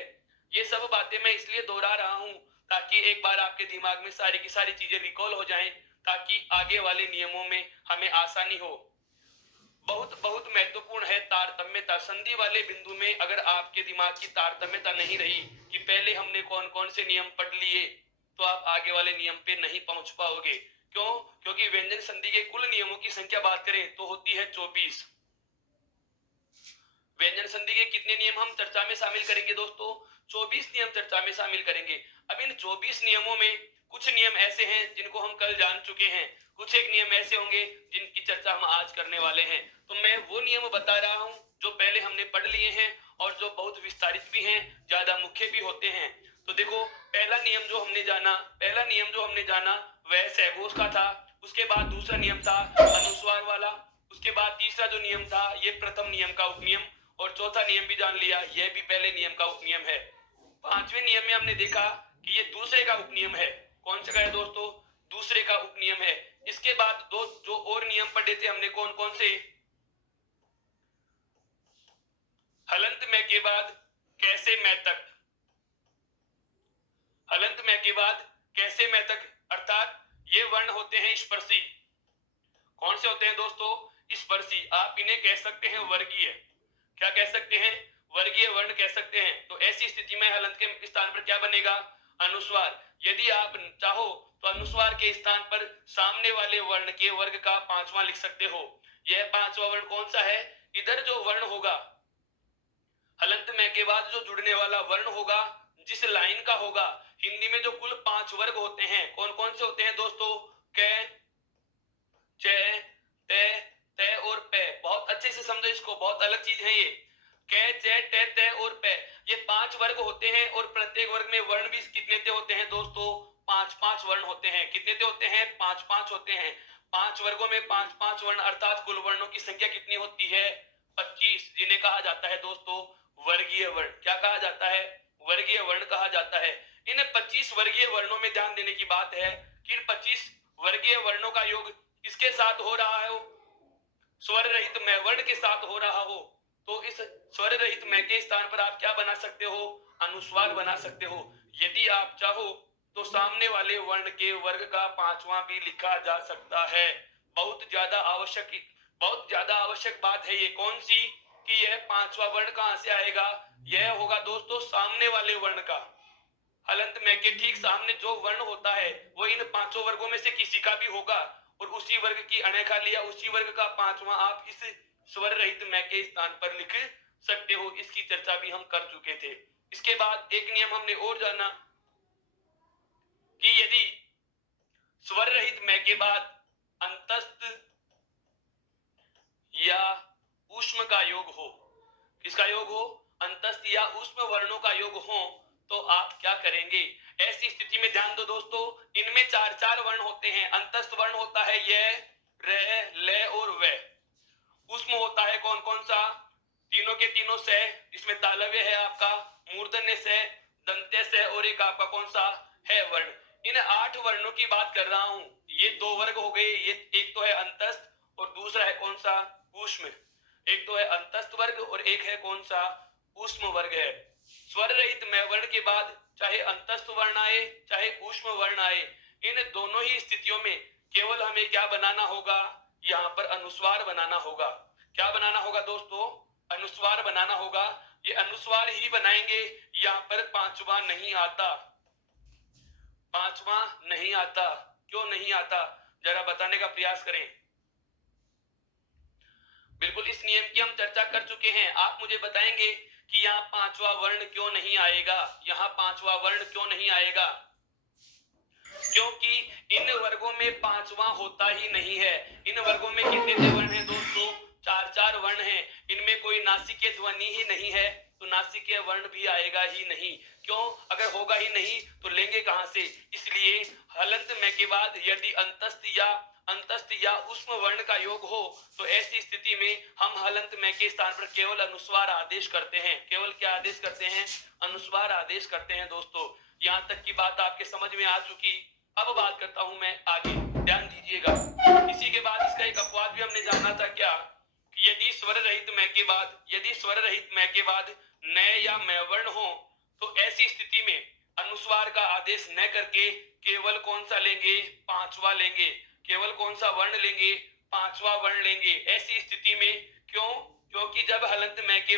ये सब बातें मैं इसलिए दोहरा रहा हूं ताकि एक बार आपके दिमाग में सारी की सारी चीजें रिकॉल हो जाएं, ताकि आगे वाले नियमों में हमें आसानी हो। बहुत बहुत महत्वपूर्ण है तारतम्यता। संधि वाले बिंदु में अगर आपके दिमाग की तारतम्यता नहीं रही कि पहले हमने कौन कौन से नियम पढ़ लिए, तो आप आगे वाले नियम पे नहीं पहुंच पाओगे। क्यों? क्योंकि व्यंजन संधि के कुल नियमों की संख्या बात करें तो होती है 24। व्यंजन संधि के कितने नियम हम चर्चा में शामिल करेंगे दोस्तों? 24 नियम चर्चा में शामिल करेंगे। अब इन 24 नियमों में कुछ नियम ऐसे हैं जिनको हम कल जान चुके हैं, कुछ एक नियम ऐसे होंगे जिनकी चर्चा हम आज करने वाले हैं। तो मैं वो नियम बता रहा हूं जो पहले हमने पढ़ लिए हैं और जो बहुत विस्तारित भी हैं, ज्यादा मुख्य भी होते हैं। तो देखो, पहला नियम जो हमने जाना वह सहघोष का था। उसके बाद दूसरा नियम था अनुस्वार वाला। उसके बाद तीसरा जो नियम था ये प्रथम नियम का उपनियम, और चौथा नियम भी जान लिया, यह भी पहले नियम का उपनियम है। पांचवें नियम में हमने देखा कि ये दूसरे का उपनियम है। कौन सा है दोस्तों? दूसरे का उपनियम है। इसके बाद दो जो और नियम पढ़े थे हमने, कौन कौन से? हलंत में के बाद कैसे मैं तक, हलंत में के बाद कैसे मैं तक, अर्थात ये वर्ण होते हैं स्पर्शी। कौन से होते हैं दोस्तों? स्पर्शी। आप इन्हें कह सकते हैं वर्गीय। क्या कह सकते हैं? वर्गीय वर्ण कह सकते हैं। तो ऐसी स्थिति में हलंत के स्थान पर क्या बनेगा? अनुस्वार। यदि आप चाहो तो अनुस्वार के स्थान पर सामने वाले वर्ण के वर्ग का पांचवा लिख सकते हो। यह पांचवा वर्ण कौन सा है? इधर जो वर्ण होगा हलंत में के बाद जो जुड़ने वाला वर्ण होगा, जिस लाइन का होगा, हिंदी में जो कुल 5 वर्ग होते हैं, कौन कौन से होते हैं दोस्तों? क, च, त, त और प। बहुत अच्छे से समझो इसको, बहुत अलग चीज है ये। क, च, ट, त और प, ये 5 वर्ग होते हैं। और प्रत्येक वर्ग में वर्ण भी कितने ते होते हैं दोस्तों? 5-5 वर्ण होते हैं। कितने ते होते हैं? 5-5 होते हैं। 5 वर्गों में 5-5 वर्ण, अर्थात कुल वर्णों की संख्या कितनी होती है? 25, जिन्हें कहा जाता है दोस्तों वर्गीय वर्ण। क्या कहा जाता है? वर्गीय वर्ण कहा जाता है। इन 25 वर्गीय वर्णों में ध्यान देने की बात है कि इन 25 वर्गीय वर्णों का योग किसके साथ हो रहा है? स्वर रहित मैं वर्ण के साथ हो रहा हो। तो इस स्वर रहित मैं के स्थान पर आप क्या बना सकते हो? अनुस्वार बना सकते हो। यदि आप चाहो तो सामने वाले वर्ण के वर्ग का पांचवा भी लिखा जा सकता है। बहुत ज्यादा आवश्यक बात है ये। कौन सी? कि यह पांचवा वर्ण कहां से आएगा? यह होगा दोस्तों सामने वाले वर्ण का। हलंत में के ठीक सामने जो वर्ण होता है वो इन 5 वर्गों में से किसी का भी होगा, और उसी वर्ग की अनेखा लिया, उसी वर्ग का पांचवा आप इस स्वर रहित मैं के स्थान पर लिख सकते हो। इसकी चर्चा भी हम कर चुके थे। इसके बाद एक नियम हमने और जाना कि यदि स्वर रहित मैं के बाद अंतस्थ या ऊष्म का योग हो, किसका योग हो? अंतस्थ या ऊष्म वर्णों का योग हो, तो आप क्या करेंगे? ऐसी स्थिति में ध्यान दो दोस्तों, इनमें 4-4 वर्ण होते हैं। अंतस्थ वर्ण होता है य, र, ल और व। ऊष्म होता है कौन कौन सा? तीनों के तीनों से, जिसमें तालव्य है आपका, मूर्धन्य से, दंत्य से, और एक आपका कौन सा है वर्ण। इन 8 वर्णों की बात कर रहा हूं। ये 2 वर्ग हो गए। ये एक तो है अंतस्थ और दूसरा है कौन सा? ऊष्म। एक तो है अंतस्थ वर्ग और एक है कौन सा? ऊष्म वर्ग है। स्वर रहित मैं वर्ण के बाद चाहे अंतस्थ वर्ण आए चाहे ऊष्म वर्ण आए, इन दोनों ही स्थितियों में केवल हमें क्या बनाना होगा? यहाँ पर अनुस्वार बनाना होगा। क्या बनाना होगा दोस्तों? अनुस्वार बनाना होगा। ये अनुस्वार ही बनाएंगे, यहाँ पर पांचवा नहीं आता। पांचवा नहीं आता, क्यों नहीं आता, जरा बताने का प्रयास करें। बिल्कुल इस नियम की हम चर्चा कर चुके हैं। आप मुझे बताएंगे कि यहाँ पांचवा वर्ण क्यों नहीं आएगा, यहाँ पांचवा वर्ण क्यों नहीं आएगा? क्योंकि इन वर्गों में पांचवा होता ही नहीं है। इन वर्गों में कितने वर्ण हैं दोस्तों? चार चार वर्ण हैं। इनमें कोई नासिकीय ध्वनि ही नहीं है, तो नासिकीय वर्ण भी आएगा ही नहीं। क्यों? अगर होगा ही नहीं तो लेंगे कहां से? इसलिए हलंत में के बाद यदि अंतस्थ या उष्म वर्ण का योग हो तो ऐसी स्थिति में हम हलंत में के स्थान पर केवल अनुस्वार आदेश करते हैं। केवल क्या आदेश करते हैं? अनुस्वार आदेश करते हैं दोस्तों। यहां तक की बात आपके समझ में आ चुकी। अब बात करता हूं मैं आगे, ध्यान दीजिएगा। इसी के बाद इसका एक अपवाद भी हमने जाना था, क्या कि यदि स्वर रहित मैं के बाद नए या मैं वर्ण हो तो ऐसी स्थिति में अनुस्वार का आदेश न करके केवल कौन सा लेंगे? पांचवा लेंगे। केवल कौन सा वर्ण लेंगे? पांचवा वर्ण लेंगे। ऐसी स्थिति में क्यों? क्योंकि जब हलंत में के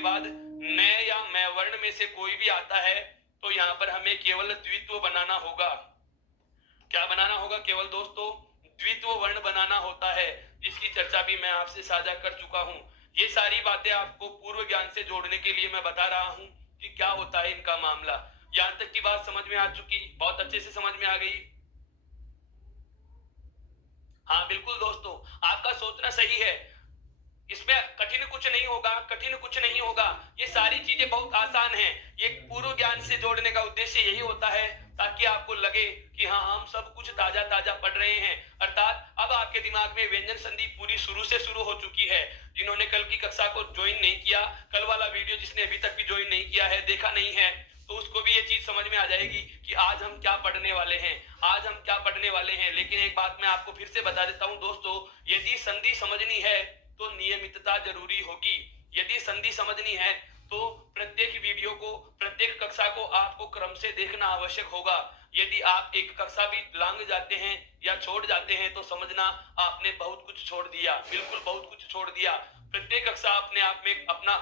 बाद न या मैं वर्ण में से कोई भी आता है तो यहां पर हमें केवल द्वित्व बनाना होगा। क्या बनाना होगा? केवल दोस्तों द्वित्व वर्ण बनाना होता है, जिसकी चर्चा भी मैं आपसे साझा कर चुका हूं। ये सारी बातें आपको पूर्व ज्ञान से जोड़ने के लिए मैं बता रहा हूं कि क्या होता है इनका मामला। यहां तक की बात समझ में आ चुकी? बहुत अच्छे से समझ में आ गई। हाँ बिल्कुल दोस्तों, आपका सोचना सही है। इसमें कठिन कुछ नहीं होगा। ये सारी चीजें बहुत आसान हैं। ये पूर्व ज्ञान से जोड़ने का उद्देश्य यही होता है ताकि आपको लगे कि हाँ हम सब कुछ ताजा ताजा पढ़ रहे हैं। अर्थात अब आपके दिमाग में व्यंजन संधि पूरी शुरू हो चुकी है। जिन्होंने कल की कक्षा को ज्वाइन नहीं किया, कल वाला वीडियो जिसने अभी तक भी ज्वाइन नहीं किया है, देखा नहीं है, तो उसको भी ये चीज समझ में आ जाएगी कि आज हम क्या पढ़ने वाले हैं। लेकिन एक बात मैं आपको फिर से बता देता हूं दोस्तों, यदि संधि समझनी है तो नियमितता जरूरी होगी। यदि संधि समझनी है तो प्रत्येक वीडियो को, प्रत्येक कक्षा को आपको क्रम से देखना आवश्यक होगा। यदि आप एक कक्षा भी लांग जाते हैं या छोड़ जाते हैं तो समझना आपने बहुत कुछ छोड़ दिया, बिल्कुल बहुत कुछ छोड़ दिया। प्रत्येक कक्षा अपने आप में अपना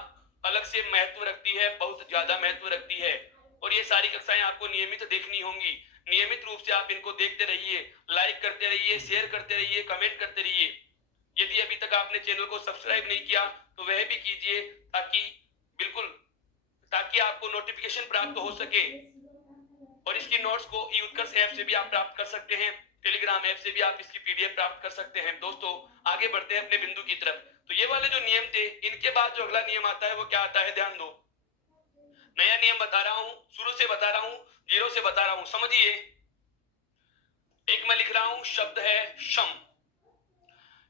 अलग से महत्व रखती है, बहुत ज्यादा महत्व रखती है। और ये सारी कक्षाएं आपको नियमित देखनी होंगी। नियमित रूप से आप इनको देखते रहिए, लाइक करते रहिए, शेयर करते रहिए, कमेंट करते रहिए। यदि अभी तक आपने चैनल को सब्सक्राइब नहीं किया तो वह भी कीजिए, ताकि आपको नोटिफिकेशन प्राप्त हो सके। और इसकी नोट्स को यूत्कर्ष ऐप से भी आप प्राप्त कर सकते हैं, टेलीग्राम ऐप से भी आप इसकी पीडीएफ प्राप्त कर सकते हैं। दोस्तों आगे बढ़ते हैं अपने बिंदु की तरफ। तो ये वाले जो नियम थे, इनके बाद जो अगला नियम आता है वो क्या आता है? ध्यान दो, नया नियम बता रहा हूं, शुरू से बता रहा हूं, जीरो से बता रहा हूं, समझिए। एक मैं लिख रहा हूं, शब्द है शम।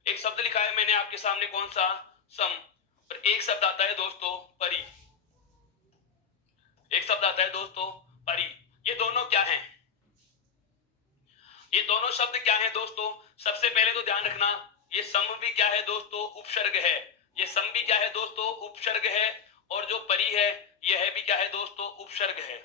एक शब्द लिखा है मैंने आपके सामने, कौन सा? सम। और एक शब्द आता है दोस्तों परी। एक शब्द आता है दोस्तों परी। ये दोनों क्या हैं? ये दोनों शब्द क्या हैं दोस्तों? सबसे पहले तो ध्यान रखना, ये सम भी क्या है दोस्तों? उपसर्ग है। ये सम भी क्या है दोस्तों? उपसर्ग है। और जो परी है यह भी क्या है दोस्तों? उपसर्ग है।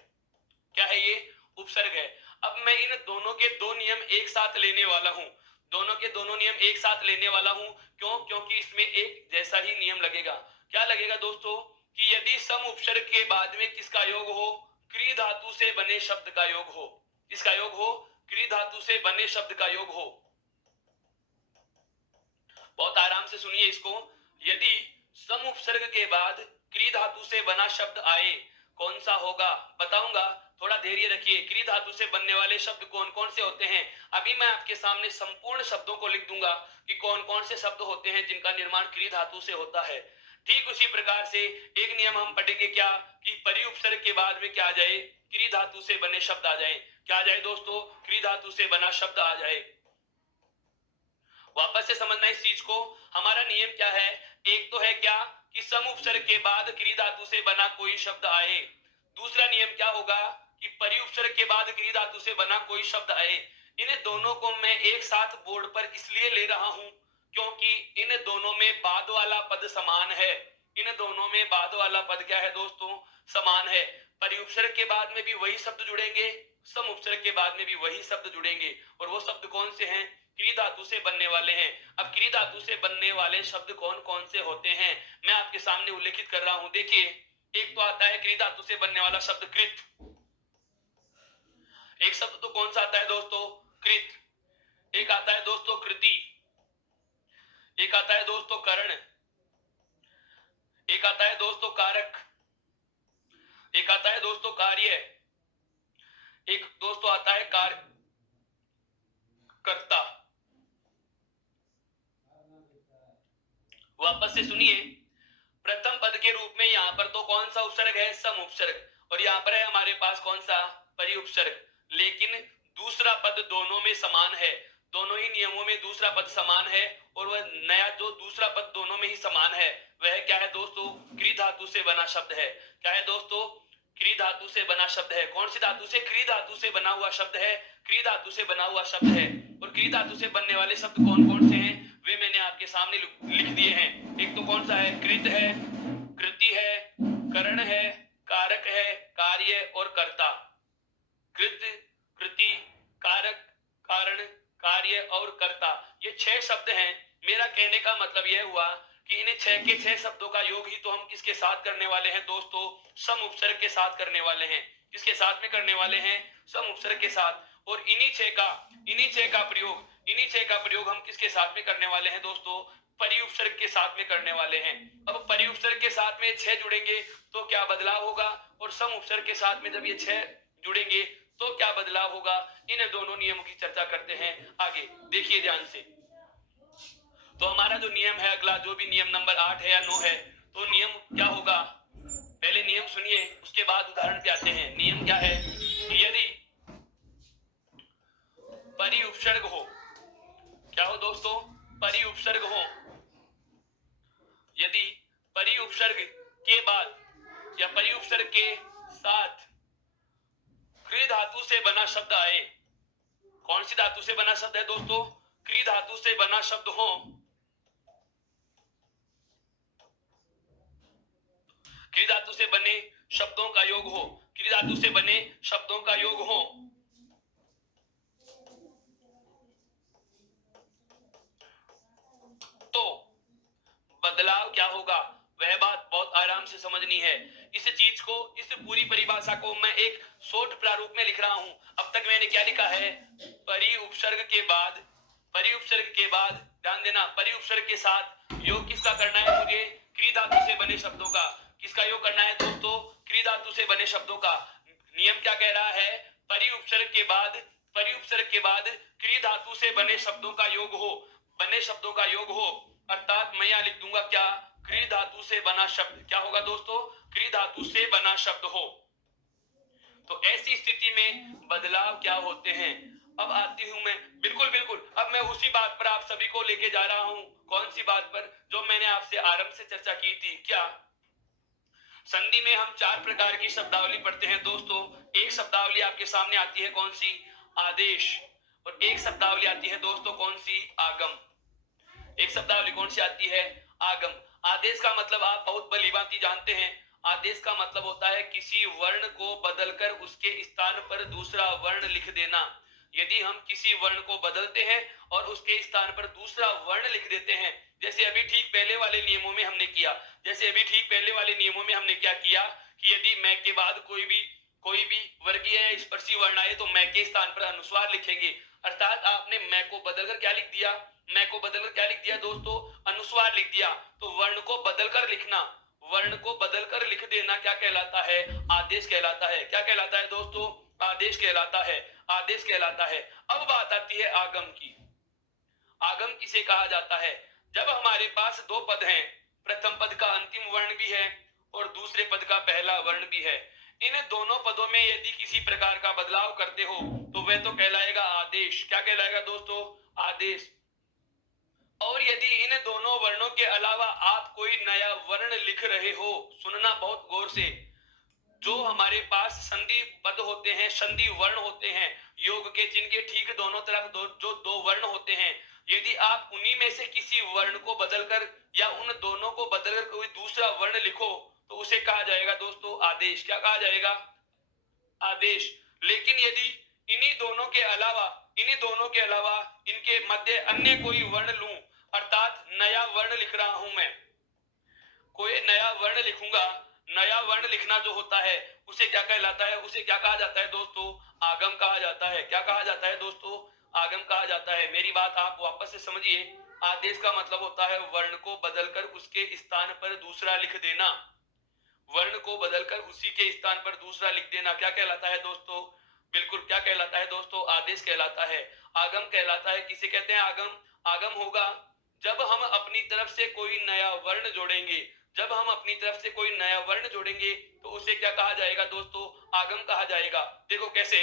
क्या है ये? उपसर्ग है। अब मैं इन दोनों के दो नियम एक साथ लेने वाला हूं। दोनों के दोनों नियम एक साथ लेने वाला हूं। क्यों? क्योंकि इसमें एक जैसा ही नियम लगेगा। क्या लगेगा दोस्तों? कि यदि सम उपसर्ग के बाद में किसका योग हो? क्री धातु से बने शब्द का योग हो। किसका योग हो? क्री धातु से बने शब्द का योग हो। बहुत आराम से सुनिए इसको। यदि सम उपसर्ग के बाद क्री धातु से बना शब्द आए, कौन सा होगा? बताऊंगा, थोड़ा धैर्य रखिए। क्री धातु से बनने वाले शब्द कौन कौन से होते हैं? अभी मैं आपके सामने संपूर्ण शब्दों को लिख दूंगा कि कौन कौन से शब्द होते हैं जिनका निर्माण क्री धातु से होता है। ठीक उसी प्रकार से एक नियम हम पढ़ेंगे, क्या कि परि उपसर्ग के बाद में क्या आ जाए? क्री धातु से बने शब्द आ जाए। क्या आ जाए दोस्तों? क्री धातु से बना शब्द आ जाए। वापस से समझना इस चीज को। हमारा नियम क्या है? एक तो है क्या कि सम उपसर्ग के बाद क्री धातु से बना कोई शब्द आए। दूसरा नियम क्या होगा कि परि उपसर्ग के बाद क्री धातु से बना कोई शब्द आए। इन दोनों को मैं एक साथ बोर्ड पर इसलिए ले रहा हूं क्योंकि इन दोनों में बाद वाला पद समान है। इन दोनों में बाद वाला पद क्या है दोस्तों? समान है। परि उपसर्ग के बाद में भी वही शब्द जुड़ेंगे, सम उपसर्ग के बाद में भी वही शब्द जुड़ेंगे। और वो शब्द कौन से हैं? क्री धातु से बनने वाले हैं। अब क्री धातु से बनने वाले शब्द कौन कौन से होते हैं मैं आपके सामने उल्लेखित कर रहा हूं। देखिए, एक तो आता है क्री धातु से बनने वाला शब्द कृत। एक शब्द तो कौन सा आता है दोस्तों? कृत। एक आता है दोस्तों कृति, एक आता है दोस्तों करण, एक आता है दोस्तों कारक, एक आता है दोस्तों कार्य, एक दोस्तों आता है कर्ता। वापस से सुनिए, प्रथम पद के रूप में यहां पर तो कौन सा उपसर्ग है? सम उपसर्ग, और यहां पर है हमारे पास कौन सा? परि उपसर्ग। लेकिन दूसरा पद दोनों में समान है, दोनों ही नियमों में दूसरा पद समान है, और वह नया जो दूसरा पद दोनों में ही समान है वह क्या है दोस्तों? क्री धातु से बना शब्द है। क्या है दोस्तों? क्री धातु से बना शब्द है। कौन सी धातु से? क्री धातु से बना हुआ शब्द है, क्री धातु से बना हुआ शब्द है। और क्री धातु से बनने वाले शब्द कौन कौन से हैं वे मैंने आपके सामने लिख दिए हैं। एक तो कौन सा है? कृत है, कृति है, करण है, कारक है, कार्य और कर्ता। कृत, कृति, कारक, कारण, कार्य और कर्ता, ये 6 शब्द हैं। मेरा कहने का मतलब यह हुआ कि इन 6 के 6 शब्दों का योग ही तो हम किसके साथ करने वाले हैं दोस्तों? सम उपसर्ग के साथ करने वाले हैं। किसके साथ में करने वाले हैं? सम उपसर्ग के साथ। और इन्हीं 6 का प्रयोग हम किसके साथ में करने वाले हैं दोस्तों? परि उपसर्ग के साथ में करने वाले हैं। अब परि उपसर्ग के साथ में 6 जुड़ेंगे तो क्या बदलाव होगा, और सम उपसर्ग के साथ में जब ये 6 जुड़ेंगे तो क्या बदलाव होगा? इन दोनों नियमों की चर्चा करते हैं आगे। देखिए ध्यान से, तो हमारा जो नियम है अगला, जो भी नियम नंबर 8 है या 9 है, तो नियम क्या होगा? पहले नियम सुनिए, उसके बाद उदाहरण पे आते हैं। नियम क्या है? यदि परि उपसर्ग हो, क्या हो दोस्तों? परि उपसर्ग हो। यदि परि उपसर्ग के बाद या परि उपसर्ग के साथ क्री धातु से बना शब्द आए, कौन सी धातु से बना शब्द है दोस्तों? क्री धातु से बना शब्द हो, क्री धातु से बने शब्दों का योग हो, क्री धातु से बने शब्दों का योग हो, तो बदलाव क्या होगा? वह बात बहुत आराम से समझनी है। इस चीज को, इस पूरी परिभाषा को मैं एक शॉर्ट प्रारूप में लिख रहा हूं। अब तक मैंने क्या लिखा है? परि उपसर्ग के बाद, परि उपसर्ग के बाद ध्यान देना, परि उपसर्ग के साथ योग किसका करना है मुझे? क्री धातु से बने शब्दों का। किसका योग करना है दोस्तों? क्री धातु से बने शब्दों का। नियम क्या कह रहा है? परि उपसर्ग के बाद, परि उपसर्ग के बाद क्री धातु से बने शब्दों का योग हो, बने शब्दों का योग हो, अर्थात मैं यहां लिख दूंगा क्या? क्री धातु से बना शब्द। क्या होगा दोस्तों? क्री धातु से बना शब्द हो। तो ऐसी स्थिति में बदलाव क्या होते हैं? अब आती हूं मैं, बिल्कुल बिल्कुल, अब मैं उसी बात पर आप सभी को लेके जा रहा हूं। कौन सी बात पर? जो मैंने आपसे आरंभ से चर्चा की थी। क्या? संधि में हम 4 प्रकार की शब्दावली पढ़ते हैं दोस्तों। एक शब्दावली आपके सामने आती है कौन सी? आदेश। और एक शब्दावली आती है दोस्तों कौन सी? आगम। एक शब्दावली कौन सी आती है? आगम। आदेश का मतलब आप बहुत भलीभांति जानते हैं। आदेश का मतलब होता है किसी वर्ण को बदलकर उसके स्थान पर दूसरा वर्ण लिख देना। यदि हम किसी वर्ण को बदलते हैं और उसके स्थान पर दूसरा वर्ण लिख देते हैं, जैसे अभी ठीक पहले वाले नियमों में हमने किया, जैसे अभी ठीक पहले वाले नियमों में हमने क्या किया कि यदि मैं के बाद कोई भी वर्गीय या स्पर्शी वर्ण आए तो मैं के स्थान पर अनुस्वार लिखेंगे। अर्थात आपने मैं को बदलकर क्या लिख दिया? मैं को बदलकर क्या लिख दिया दोस्तों? अनुस्वार लिख दिया। तो वर्ण को बदलकर लिखना, वर्ण को बदलकर लिख देना क्या कहलाता है? आदेश कहलाता है। क्या कहलाता है दोस्तों? आदेश कहलाता है, आदेश कहलाता है। अब बात आती है आगम की। आगम किसे कहा जाता है? जब हमारे पास 2 पद हैं, प्रथम पद का अंतिम वर्ण भी है और दूसरे पद का पहला वर्ण भी है। इन दोनों पदों में यदि किसी प्रकार का बदलाव करते हो तो वह तो कहलाएगा आदेश। क्या कहलाएगा दोस्तों? आदेश। और यदि इन दोनों वर्णों के अलावा आप कोई नया वर्ण लिख रहे हो, सुनना बहुत गौर से, जो हमारे पास संधि पद होते हैं, संधि वर्ण होते हैं, योग के जिनके ठीक दोनों तरफ जो 2 वर्ण होते हैं, यदि आप उन्हीं में से किसी वर्ण को बदलकर या उन दोनों को बदलकर कोई दूसरा वर्ण लिखो तो उसे कहा जाएगा दोस्तों आदेश। क्या कहा जाएगा? आदेश। लेकिन यदि इन्हीं दोनों के अलावा इनके मध्य अन्य कोई वर्ण लूं, अर्थात नया वर्ण लिख रहा हूं मैं, कोई नया वर्ण लिखूंगा, नया वर्ण लिखना जो होता है उसे क्या कहलाता है, उसे क्या कहा जाता है दोस्तों, आगम कहा जाता है। क्या कहा जाता है दोस्तों, आगम कहा जाता है। मेरी बात आप वापस से समझिए। आदेश का मतलब होता है वर्ण को बदलकर उसके स्थान पर दूसरा लिख देना। वर्ण को बदलकर उसी के स्थान पर दूसरा लिख देना क्या कहलाता है दोस्तों, बिल्कुल क्या कहलाता है दोस्तों, आदेश कहलाता है। आगम कहलाता है, किसे कहते हैं आगम, आगम होगा जब हम अपनी तरफ से कोई नया वर्ण जोड़ेंगे। जब हम अपनी तरफ से कोई नया वर्ण जोड़ेंगे तो उसे क्या कहा जाएगा दोस्तों, आगम कहा जाएगा। देखो कैसे,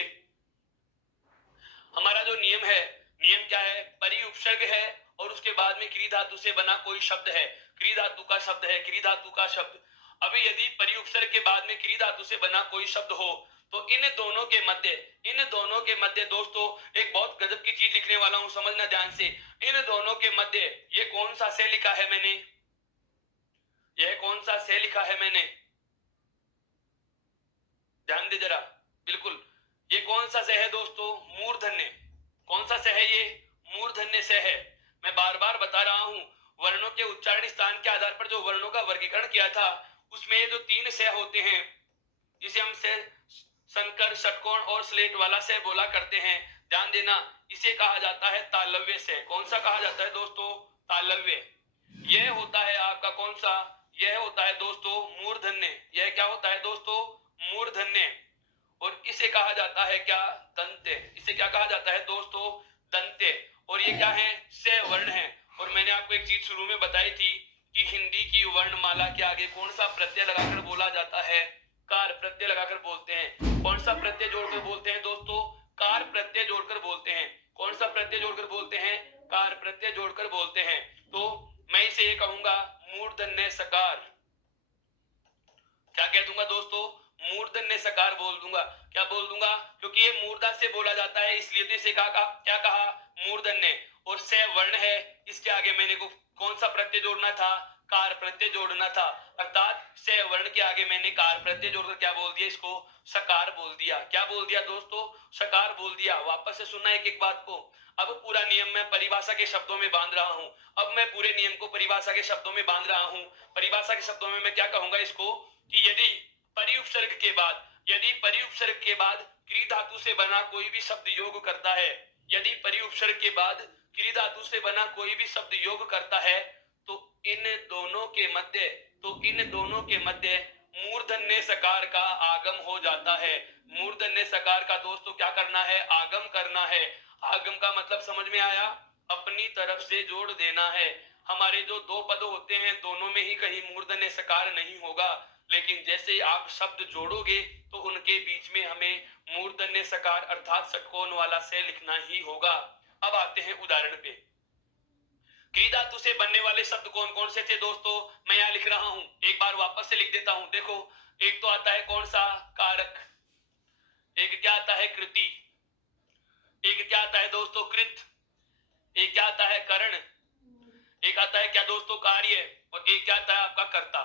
हमारा जो नियम है, नियम क्या है, परि उपसर्ग है और उसके बाद में क्री धातु से बना कोई शब्द है, क्री धातु का शब्द है, क्री धातु का शब्द। अभी यदि परि उपसर्ग के बाद में क्री धातु से बना कोई शब्द हो तो इन दोनों के मध्य, इन दोनों के मध्य दोस्तों एक बहुत गजब की चीज लिखने वाला हूं, समझना ध्यान से। इन दोनों के मध्य ये कौन सा से लिखा है मैंने, यह कौन सा से लिखा है मैंने, ध्यान दे जरा, बिल्कुल ये कौन सा से है दोस्तों, मूर्धन्य। कौन सा से है ये, मूर्धन्य से है। मैं बार बार बता रहा हूं, वर्णों के उच्चारण स्थान के आधार पर जो वर्णों का वर्गीकरण किया था उसमें ये जो तीन से होते हैं जिसे हम से संकर, षटकोण और स्लेट वाला से बोला करते हैं, ध्यान देना, इसे कहा जाता है तालव्य से। कौन सा कहा जाता है दोस्तों, तालव्य। यह होता है आपका कौन सा, यह होता है दोस्तों मूर्धन्य। यह क्या होता है दोस्तों, मूर्धन्य। और इसे कहा जाता है क्या, दंत्य। इसे क्या कहा जाता है दोस्तों, दंत्य। और ये क्या है, से वर्ण है। और मैंने आपको एक चीज शुरू में बताई थी कि हिंदी की वर्णमाला के आगे कौन सा प्रत्यय लगाकर बोला जाता है, कार प्रत्यय लगाकर बोलते हैं। कौन सा प्रत्यय जोड़कर बोलते हैं दोस्तों, कार प्रत्यय जोड़कर बोलते हैं। कौन सा प्रत्यय जोड़कर बोलते हैं, कार प्रत्यय जोड़कर बोलते हैं। तो मैं इसे ये कहूंगा मूर्धन्य सकार। क्या कह दूंगा दोस्तों, मूर्धन्य सकार बोल दूंगा। क्या बोल दूंगा, क्योंकि ये मूर्धा से बोला जाता है इसलिए तो इसे क्या कहा, मूर्धन्य। और से वर्ण है, इसके आगे मैंने को कौन सा प्रत्यय जोड़ना था, कार प्रत्यय जोड़ना था। अर्थात से वर्ण के आगे मैंने कार प्रत्यय जोड़कर क्या बोल दिया, इसको सकार बोल दिया। क्या बोल दिया दोस्तों, सकार बोल दिया। वापस से सुनना एक एक बात को। अब पूरा नियम मैं परिभाषा के शब्दों में बांध रहा हूं। अब मैं पूरे नियम को परिभाषा के शब्दों में बांध रहा हूं। परिभाषा के शब्दों में मैं क्या कहूंगा इसको, कि यदि परि उपसर्ग के बाद, यदि परि उपसर्ग के बाद क्री धातु से बना कोई भी शब्द योग करता है, यदि परि उपसर्ग के बाद क्री धातु से बना कोई भी शब्द योग करता है तो इन दोनों के मध्य, तो इन दोनों के मध्य मूर्धन्य सकार का आगम हो जाता है। मूर्धन्य सकार का दोस्तों क्या करना है, आगम करना है। आगम का मतलब समझ में आया, अपनी तरफ से जोड़ देना है। हमारे जो दो पद होते हैं दोनों में ही कहीं मूर्धन्य सकार नहीं होगा, लेकिन जैसे ही आप शब्द जोड़ोगे तो उनके बीच में हमें मूर्धन्य सकार अर्थात षटकोण वाला से लिखना ही होगा। अब आते हैं उदाहरण पे। क्री धातु से बनने वाले शब्द कौन कौन से थे दोस्तों, मैं यहां लिख रहा हूं, एक बार वापस से लिख देता हूं। देखो, एक तो आता है कौन सा, कारक। एक क्या आता है, कृति। एक क्या आता है दोस्तों, कृत। एक क्या आता है, करण। एक आता है क्या दोस्तों, कार्य। और एक क्या आता है आपका, कर्ता।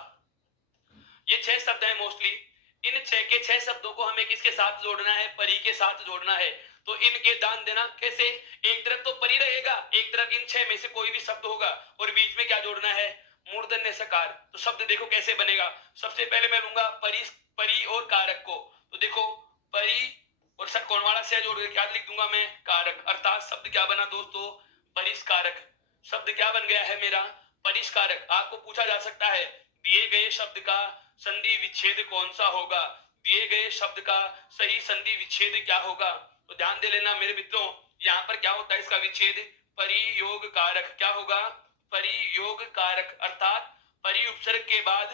ये 6 शब्द हैं मोस्टली। इन 6 के 6 शब्दों को हमें किसके साथ जोड़ना है, परी के साथ जोड़ना है। तो इनके दान देना कैसे, एक तरफ तो परी रहेगा, एक तरफ इन 6 में से कोई भी शब्द होगा और बीच में क्या जोड़ना है, मूर्धन्य सकार। तो शब्द देखो कैसे बनेगा। सबसे पहले मैं लूंगा परी, परी और कारक को। तो देखो परी और षटकोण वाला से जोड़ के क्या लिख दूंगा मैं, कारक। अर्थात शब्द क्या बना दोस्तों, परिष्कारक। शब्द क्या बन गया है मेरा, परिष्कारक। आपको पूछा जा सकता है दिए गए शब्द का संधि विच्छेद कौन सा होगा, दिए गए शब्द का सही संधि विच्छेद क्या होगा। तो ध्यान दे लेना मेरे मित्रों, यहाँ पर क्या होता है इसका विच्छेद, परियोग कारक। क्या होगा, परियोग कारक। अर्थात परि उपसर्ग के बाद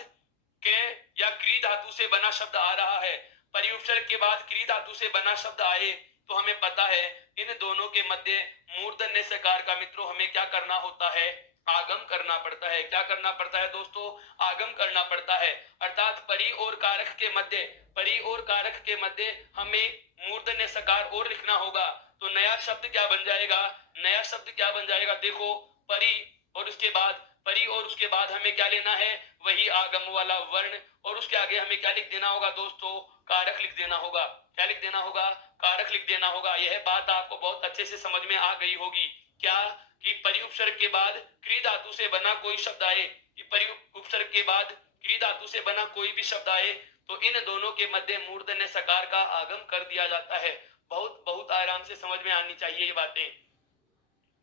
के या क्री धातु से बना शब्द आ रहा है, परि उपसर्ग के बाद क्री धातु से बना शब्द आए तो हमें पता है इन दोनों के मध्य मूर्धन्य सकार का मित्रों हमें क्या करना होता है, आगम करना पड़ता है। क्या करना पड़ता है दोस्तों, आगम करना पड़ता है। अर्थात परि और कारक के मध्य, परि और कारक के मध्य हमें मूर्धन्य सकार और लिखना होगा। तो नया शब्द क्या बन जाएगा, नया शब्द क्या बन जाएगा, देखो परि और उसके बाद, परि और उसके बाद हमें क्या लेना है, वही आगम वाला वर्ण। और उसके आगे हमें क्या लिख देना होगा दोस्तों, कारक लिख देना होगा। क्या लिख देना होगा, कारक लिख देना होगा। यह बात आपको बहुत अच्छे से समझ में आ गई होगी। क्या, कि परि उपसर्ग के बाद क्री धातु से बना कोई शब्द आए, कि परि उपसर्ग के बाद क्री धातु से बना कोई भी शब्द आए तो इन दोनों के मध्य मूर्धन्य सकार का आगम कर दिया जाता है। बहुत बहुत आराम से समझ में आनी चाहिए ये बातें।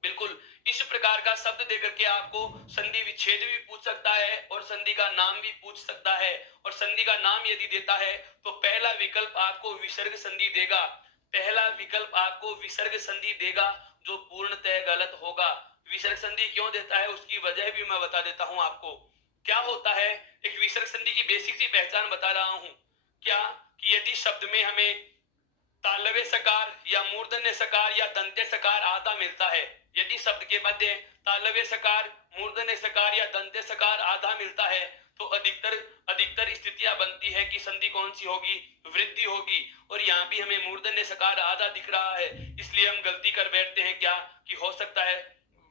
बिल्कुल इस प्रकार का शब्द देकर के आपको संधि विच्छेद भी पूछ सकता है और संधि का नाम भी पूछ सकता है। और संधि का नाम यदि देता है तो पहला विकल्प आपको विसर्ग संधि देगा, पहला विकल्प आपको विसर्ग संधि देगा जो पूर्णतः गलत होगा। विसर्ग संधि क्यों देता है उसकी वजह भी मैं बता देता हूं आपको। क्या होता है, एक विसर्ग संधि की बेसिक सी पहचान बता रहा हूं। क्या कि यदि शब्द में हमें तालव्य सकार या मूर्धन्य सकार या दंत्य सकार आधा मिलता है, यदि शब्द के मध्य तालव्य सकार, मूर्धन्य सकार या दंत्य सकार आधा मिलता है तो अधिकतर अधिकतर स्थितियां बनती है कि संधि कौन सी होगी, वृद्धि होगी। और यहाँ भी हमें मूर्धन्य सकार आधा दिख रहा है, इसलिए हम गलती कर बैठते हैं क्या कि हो सकता है,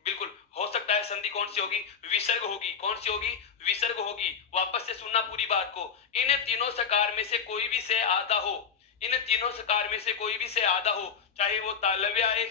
बिल्कुल हो सकता है संधि कौन सी होगी, विसर्ग होगी। कौन सी होगी, विसर्ग होगी। वापस से सुनना पूरी बात को। इन तीनों सकार में से कोई भी से आधा हो, इन तीनों सकार में से कोई भी से आधा हो, चाहे वो तालव्य आए,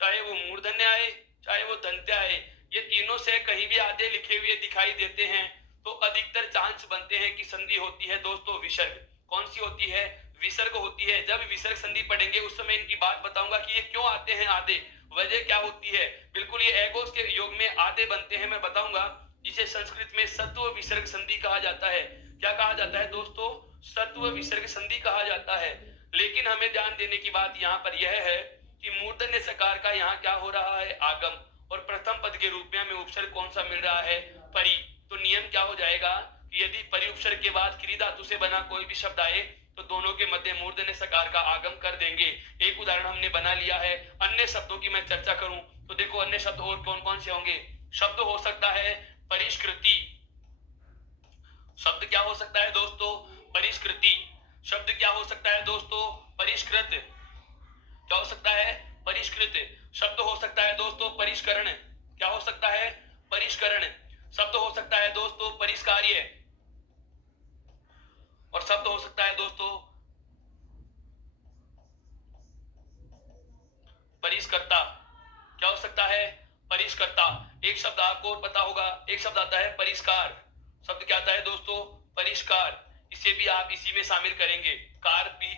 चाहे वो मूर्धन्य आए, चाहे वो दंत्य आए, ये तीनों से कहीं भी आधे लिखे हुए दिखाई देते हैं तो अधिकतर चांस बनते हैं कि संधि होती है दोस्तों विसर्ग। कौन सी होती है, विसर्ग होती है। जब विसर्ग संधि पढ़ेंगे उस समय इनकी बात बताऊंगा कि ये क्यों आते हैं आधे, वजह क्या होती है। बिल्कुल ये एगोस के योग में आधे बनते हैं, मैं बताऊंगा, जिसे संस्कृत में सत्व विसर्ग संधि कहा जाता है। क्या कहा जाता है दोस्तों, सत्व विसर्ग संधि कहा जाता है। लेकिन हमें ध्यान देने की बात यहाँ पर यह है कि मूर्धन्य सकार का यहाँ क्या हो रहा है, आगम, और प्रथम पद के रूप में हमें उपसर्ग कौन सा मिल रहा है, परि। तो नियम क्या हो जाएगा कि यदि परि उपसर्ग के बाद क्री धातु से बना कोई भी शब्द आए तो दोनों के मध्य मूर्धन्य सकार का आगम कर देंगे। एक उदाहरण हमने बना लिया है। अन्य शब्दों की मैं चर्चा करूं तो देखो अन्य शब्द और कौन कौन से होंगे। शब्द हो सकता है परिष्कृति, शब्द क्या हो सकता है दोस्तों, परिष्कृति। शब्द क्या हो सकता है दोस्तों, परिष्कृत। क्या हो सकता है, परिष्कृत। शब्द हो सकता है दोस्तों परिष्करण। क्या हो सकता है, परिष्करण। शब्द हो सकता है दोस्तों परिष्कार्य, और शब्द हो सकता है दोस्तों परिष्कर्ता। क्या हो सकता है, परिष्कर्ता। एक शब्द आपको और पता होगा, एक शब्द आता है परिष्कार। शब्द क्या आता है दोस्तों, परिष्कार। इसे भी आप इसी में शामिल करेंगे, कार भी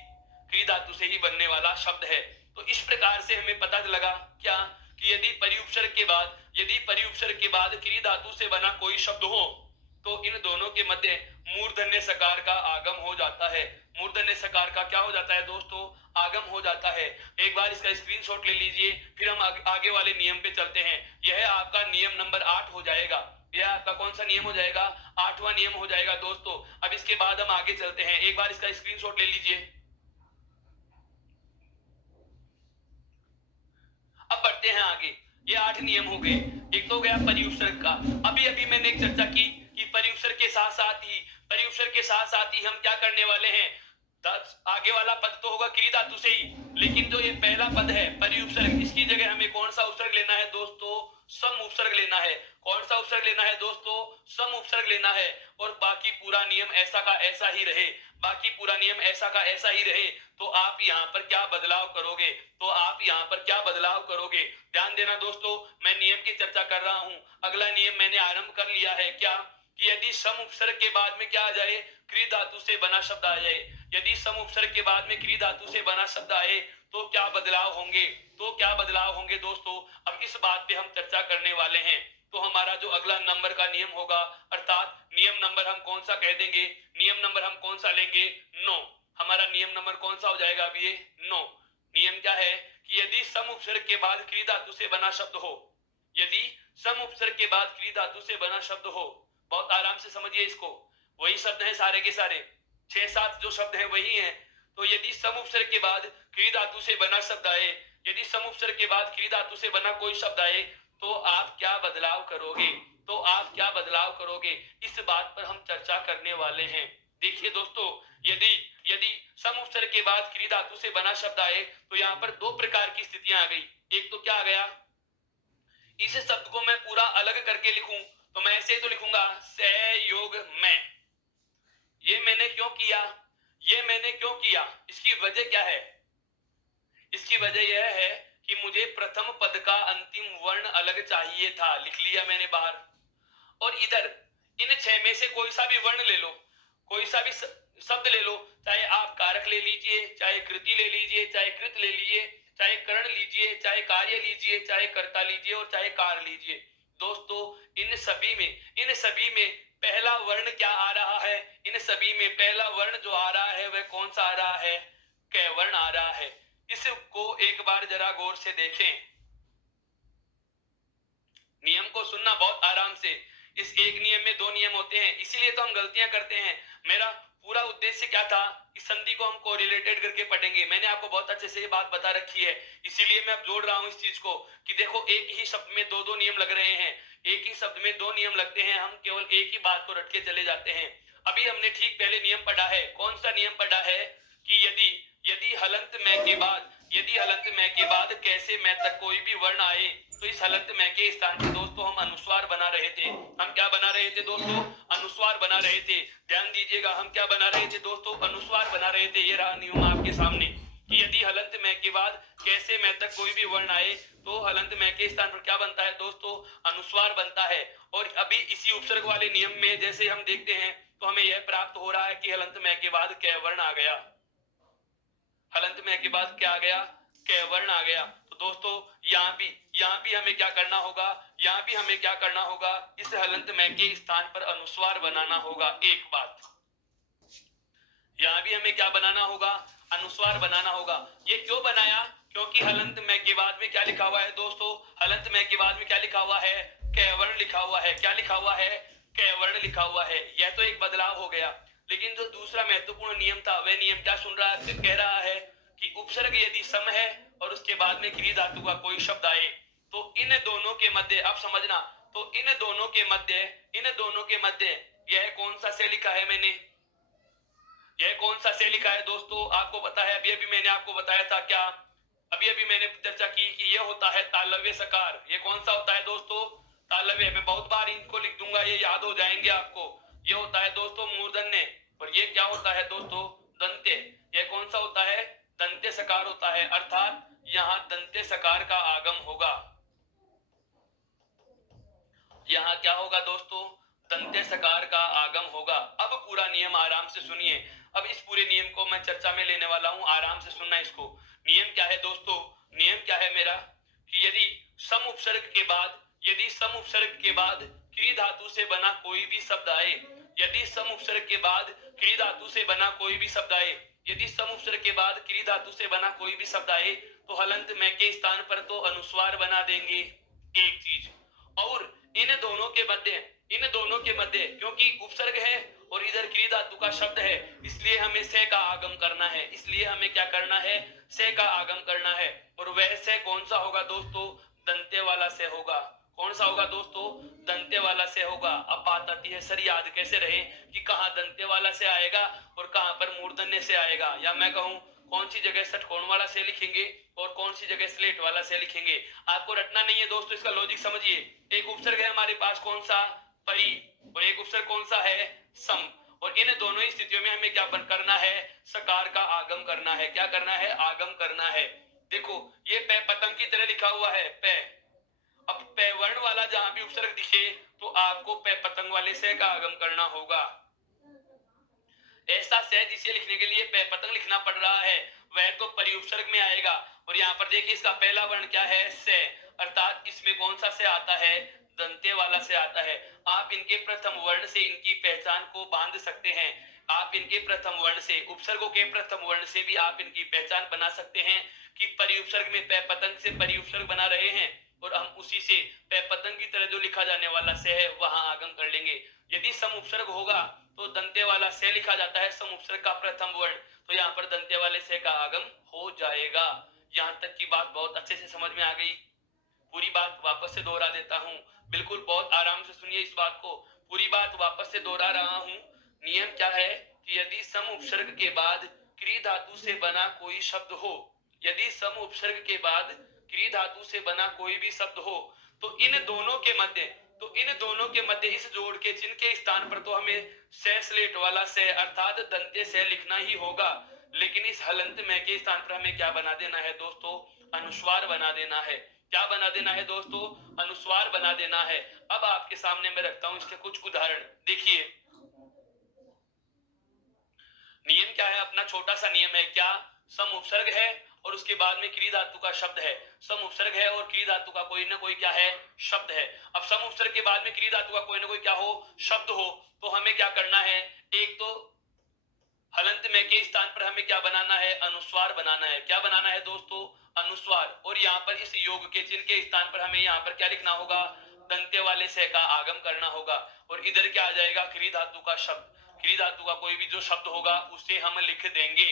क्री धातु से ही बनने वाला शब्द है। तो इस प्रकार से हमें पता लगा क्या कि यदि परिउपसर्ग के बाद, यदि परिउपसर्ग के बाद क्री धातु से बना कोई शब्द हो तो इन दोनों के मध्य मूर्धन्य सकार का आगम हो जाता है। मूर्धन्य सकार का क्या हो जाता है दोस्तों, आगम हो जाता है। एक बार इसका स्क्रीनशॉट ले लीजिए, फिर हम आगे वाले नियम पे चलते हैं। यह आपका नियम नंबर 8 हो जाएगा। यह आपका कौन सा नियम हो जाएगा, 8वां नियम हो जाएगा दोस्तों। अब इसके बाद हम आगे चलते हैं, एक बार इसका स्क्रीनशॉट ले लीजिए। अब बढ़ते हैं आगे। ये 8 नियम हो गए। एक तो गया परिउपसर्ग का। अभी अभी मैंने एक चर्चा की कि परिउपसर्ग के साथ साथ ही, परिउपसर्ग के साथ साथ ही हम क्या करने वाले हैं, आगे वाला पद तो होगा क्री धातु से ही, लेकिन जो ये पहला पद है परिउपसर्ग, इसकी जगह हमें कौन सा उपसर्ग लेना है दोस्तों, सम उपसर्ग लेना है। कौन सा उपसर्ग लेना है दोस्तों, सम उपसर्ग लेना है। और बाकी पूरा नियम ऐसा का ऐसा ही रहे, बाकी पूरा नियम ऐसा का ऐसा ही रहे। तो आप यहाँ पर क्या बदलाव करोगे, तो आप यहाँ पर क्या बदलाव करोगे, ध्यान देना दोस्तों। मैं नियम की चर्चा कर रहा हूं। अगला नियम मैंने आरंभ कर लिया है, क्या कि यदि सम उपसर्ग के बाद में क्या आ जाए, क्री धातु से बना शब्द आ जाए। यदि सम उपसर्ग के बाद में क्री धातु से बना शब्द आए तो क्या बदलाव होंगे, तो क्या बदलाव होंगे दोस्तों। अब इस बात पे हम चर्चा करने वाले हैं। तो हमारा जो अगला नंबर का नियम होगा, अर्थात नियम नंबर हम कौन सा कह देंगे, नियम नंबर हम कौन सा लेंगे, 9। हमारा नियम नंबर कौन सा हो जाएगा अब ये, 9। नियम क्या है कि यदि सम उपसर्ग के बाद क्री धातु से बना शब्द हो, यदि सम उपसर्ग के बाद क्री धातु से बना शब्द हो, बहुत आराम से समझिए इसको, वही शब्द है सारे के सारे, 6-7 जो शब्द हैं वही हैं। तो यदि सम उपसर्ग के बाद क्री धातु से बना शब्द आए, यदि सम उपसर्ग के बाद क्री धातु से बना कोई शब्द आए तो आप क्या बदलाव करोगे, तो आप क्या बदलाव करोगे, इस बात पर हम चर्चा करने वाले हैं। देखिए दोस्तों, यदि यदि सम उपसर्ग के बाद क्री धातु से बना शब्द आए तो यहाँ पर दो प्रकार की स्थितियां आ गई। एक तो क्या आ गया, इस शब्द को मैं पूरा अलग करके लिखूं तो मैं ऐसे तो लिखूंगा सहयोग में। ये मैंने क्यों किया, ये मैंने क्यों किया, इसकी वजह क्या है, इसकी वजह यह है कि मुझे प्रथम पद का अंतिम वर्ण अलग चाहिए था, लिख लिया मैंने बाहर। और इधर इन 6 में से कोई सा भी वर्ण ले लो, कोई सा भी शब्द ले लो, चाहे आप कारक ले लीजिए, चाहे कृति ले लीजिए, चाहे कृत ले लीजिए, चाहे करण लीजिए, चाहे कार्य लीजिए, चाहे कर्ता लीजिए और चाहे कार लीजिए। दोस्तों इन सभी में पहला वर्ण क्या आ रहा है? इन सभी में पहला वर्ण जो आ रहा है वह कौन सा आ रहा है? कै वर्ण आ रहा है। इसको एक बार जरा गौर से देखें, नियम को सुनना बहुत आराम से। इस एक नियम में 2 नियम होते हैं, इसीलिए तो हम गलतियां करते हैं। मेरा पूरा उद्देश्य क्या था? इस संधि को हम कोरिलेटेड करके पढ़ेंगे। मैंने आपको बहुत अच्छे से ये बात बता रखी है, इसीलिए मैं अब जोड़ रहा हूं इस चीज को कि देखो एक ही शब्द में 2 नियम लग रहे हैं, एक ही शब्द में 2 नियम लगते हैं, हम केवल एक ही बात को रट के चले जाते हैं। अभी हमने ठीक पहले नियम पढ़ा है, कौन सा नियम पढ़ा है कि यदि यदि हलंत में के बाद कैसे मैं तक कोई भी वर्ण आए तो इस हलंत में के स्थान पे दोस्तों हम अनुस्वार बना रहे थे। हम क्या बना रहे थे दोस्तों? अनुस्वार बना रहे थे। ध्यान दीजिएगा, हम क्या बना रहे थे दोस्तों? अनुस्वार बना रहे थे। ये रहा नियम आपके सामने कि यदि हलंत में के बाद कैसे मैं तक कोई भी वर्ण आए तो हलंत में के स्थान पर क्या बनता है दोस्तों? अनुस्वार बनता है। और अभी इसी उपसर्ग वाले नियम में जैसे हम देखते हैं तो हमें यह प्राप्त हो रहा है कि हलंत में के बाद कै वर्ण आ गया। हलंत में के बाद क्या आ गया? कै वर्ण आ गया। तो दोस्तों यहाँ भी हमें क्या करना होगा? यहाँ भी हमें क्या करना होगा? इस हलंत में के स्थान पर अनुस्वार बनाना होगा। एक बात, यहाँ भी हमें क्या बनाना होगा? अनुस्वार बनाना होगा। ये क्यों बनाया? क्योंकि हलंत में के बाद में क्या लिखा हुआ है दोस्तों? हलंत में के बाद में क्या लिखा हुआ है? कै वर्ण लिखा हुआ है। क्या लिखा हुआ है? कै वर्ण लिखा हुआ है। यह तो एक बदलाव हो गया, लेकिन जो दूसरा महत्वपूर्ण नियम था वह नियम क्या सुन रहा है? कह रहा है कि उपसर्ग यदि सम है और उसके बाद में क्रिया धातु का कोई शब्द आए तो इन दोनों के मध्य, अब समझना, तो इन दोनों के मध्य यह कौन सा से लिखा है? यह कौन सा से लिखा है दोस्तों? आपको पता है, अभी अभी मैंने आपको बताया था क्या? अभी अभी मैंने चर्चा की कि यह होता है तालव्य सकार। ये कौन सा होता है दोस्तों? तालव्य। मैं बहुत बार इनको लिख दूंगा, ये याद हो जाएंगे आपको। ये होता है दोस्तों मूर्धन्य, और ये क्या होता है दोस्तों? दंत्य। यह कौन सा होता है? दंत्य सकार होता है, अर्थात यहाँ दंत्य सकार का आगम होगा। यहाँ क्या होगा दोस्तों? दंत्य सकार का आगम होगा। अब पूरा नियम आराम से सुनिए। अब इस पूरे नियम को मैं चर्चा में लेने वाला हूं, आराम से सुनना इसको। नियम क्या है दोस्तों? नियम क्या है मेरा कि यदि सम उपसर्ग के बाद क्री धातु से बना कोई भी शब्द आए, यदि सम उपसर्ग के बाद क्री धातु से बना कोई भी शब्द आए, यदि सम उपसर्ग के बाद क्री धातु से बना कोई भी शब्द आए तो हलंत में के स्थान पर तो अनुस्वार बना देंगे, एक चीज। और इन दोनों के मध्य क्योंकि उपसर्ग है और इधर क्रिया धातु का शब्द है, इसलिए हमें से का आगम करना है। इसलिए हमें क्या करना है? से का आगम करना है। और वह से कौन सा होगा दोस्तों? दंत्य वाला से होगा। कौन सा होगा दोस्तों? दंत्य वाला से होगा। अब बात आती है सर याद कैसे रहे कि कहां दंत्य वाला से आएगा और कहां पर मूर्धन्य से आएगा, या मैं कहूं कौन सी जगह षटकोण वाला से लिखेंगे और कौन सी जगह स्लेट वाला से लिखेंगे। आपको रटना नहीं है दोस्तों, इसका लॉजिक समझिए। एक उपसर्ग है हमारे पास कौन सा? परी, और एक उपसर्ग कौन सा है? सम। और इन दोनों ही स्थितियों में हमें क्या करना है? सकार का आगम करना है। क्या करना है? आगम करना है। देखो ये पै पतंग की तरह लिखा हुआ है, पै। अब पै वर्ण वाला जहां भी उपसर्ग दिखे तो आपको पै पतंग वाले से का आगम करना होगा। ऐसा से जिसे लिखने के लिए पै पतंग लिखना पड़ रहा है वह तो परिउपसर्ग में आएगा। और यहाँ पर देखिए इसका पहला वर्ण क्या है? से, अर्थात इसमें कौन सा से आता है? दंत्य वाला से आता है। आप इनके प्रथम वर्ण से इनकी पहचान को बांध सकते हैं। आप इनके प्रथम वर्ण से, उपसर्गों के प्रथम वर्ण से भी आप इनकी पहचान बना सकते हैं कि परिउपसर्ग में पै पतंग से परिउपसर्ग बना रहे हैं और हम उसी से पै पतंग की तरह जो लिखा जाने वाला से है वहां आगम कर लेंगे। यदि सम उपसर्ग होगा तो दंत्य वाला से लिखा जाता है सम उपसर्ग का प्रथम वर्ण, तो यहाँ पर दंत्य वाले से का आगम हो जाएगा। यहाँ तक की बात बहुत अच्छे से समझ में आ गई। पूरी बात वापस से दोहरा देता हूँ, बिल्कुल बहुत आराम से सुनिए इस बात को। पूरी बात वापस से दोहरा रहा हूँ। नियम क्या है कि यदि सम उपसर्ग के बाद क्री धातु से बना कोई शब्द हो, यदि सम उपसर्ग के बाद क्री धातु से बना कोई भी शब्द हो तो इन दोनों के मध्य इस जोड़ के चिन्ह के स्थान पर तो हमें से स्लेट वाला से अर्थात दंत्य से लिखना ही होगा। लेकिन इस हलंत में के स्थान पर हमें क्या बना देना है दोस्तों? अनुस्वार बना देना है। क्या बना देना है दोस्तों? अनुस्वार बना देना है। अब आपके सामने मैं रखता हूं इसके कुछ उदाहरण। देखिए नियम क्या है अपना, छोटा सा नियम है क्या, सम उपसर्ग है और उसके बाद में क्रिया धातु का शब्द है, सम उपसर्ग है और क्रिया धातु का कोई ना कोई क्या है शब्द है। अब सम उपसर्ग के बाद में क्रिया धातु का कोई ना कोई क्या हो शब्द हो, तो हमें क्या करना है, एक तो हलंत में के स्थान पर हमें क्या बनाना है, अनुस्वार बनाना है। क्या बनाना है दोस्तों, अनुस्वार। और यहाँ पर इस योग के चिन्ह के स्थान पर हमें यहाँ पर क्या लिखना होगा, दंते वाले से का आगम करना होगा। और इधर क्या आ जाएगा, क्रिया धातु का शब्द, क्रिया धातु का कोई भी जो शब्द होगा उसे हम लिख देंगे।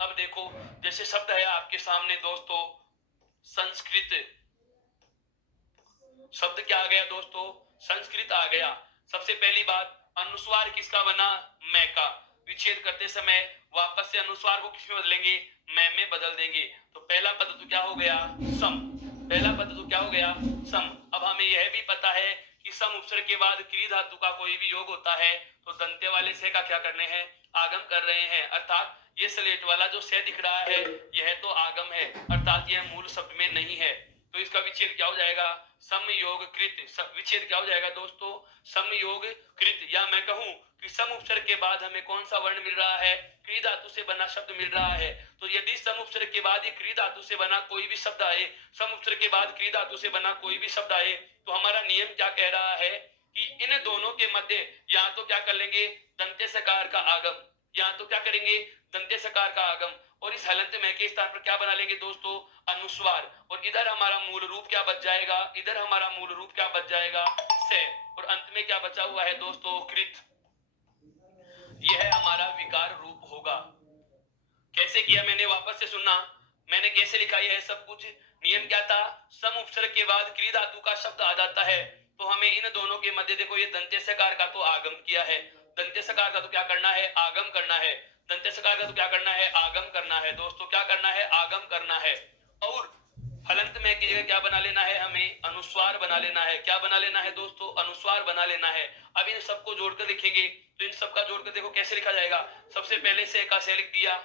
अब देखो जैसे शब्द है आपके सामने दोस्तों संस्कृत, शब्द क्या आ गया दोस्तों, संस्कृत आ गया। सबसे पहली बात, अनुस्वार किसका बना, मैं का। विच्छेद करते समय वापस से अनुस्वार को किस में बदलेंगे, मैं में बदल देंगे। तो पहला पद तो क्या हो गया, सम। पहला पद तो क्या हो गया, सम। अब हमें यह भी पता है कि सम उपसर्ग के बाद क्रिया धातु का कोई भी योग होता है तो दंते वाले से का क्या करने हैं, आगम कर रहे हैं। अर्थात ये स्लेट वाला जो से दिख रहा है यह तो आगम है, अर्थात यह मूल शब्द में नहीं है। तो इसका विच्छेद क्या हो जाएगा, समयोग कृत। विच्छेद क्या हो जाएगा दोस्तों, समयोग कृत। या मैं कहूं कि सम उपसर्ग के बाद हमें कौन सा वर्ण मिल रहा है, क्रिया धातु से बना शब्द मिल रहा है। तो यदि सम उपसर्ग के बाद क्रिया धातु से बना कोई भी शब्द आए, सम उपसर्ग के बाद क्रिया धातु से बना कोई भी शब्द आए, तो हमारा नियम क्या कह रहा है कि इन दोनों के मध्य या तो क्या कर लेंगे, दंते सकार का आगम, या तो क्या करेंगे, दंते सकार का आगम। और इस हलंत में के स्थान पर क्या बना लेंगे दोस्तों, अनुस्वार। और इधर हमारा मूल रूप क्या बच जाएगा, इधर हमारा मूल रूप क्या बच जाएगा, से। और अंत में क्या बचा हुआ है दोस्तों, कृत। यह हमारा विकार रूप होगा। कैसे किया मैंने, वापस से सुनना, मैंने कैसे लिखा यह सब कुछ। नियम क्या था, सम उपसर्ग के बाद क्रिया धातु का शब्द आ जाता है तो हमें इन दोनों के मध्य, देखो ये दंते सकार का तो आगम किया है, दंते सकार का तो क्या करना है, आगम करना है। दंते सकार का तो क्या करना है, आगम करना है दोस्तों, क्या करना है, आगम करना है। और हलंत में की जगह क्या बना लेना है, हमें अनुस्वार बना लेना है। क्या बना लेना है दोस्तों, अनुस्वार बना लेना है। अब इन सबको जोड़कर लिखेंगे तो इन सबका जोड़कर देखो कैसे लिखा जाएगा। सबसे पहले से का से लिख दिया,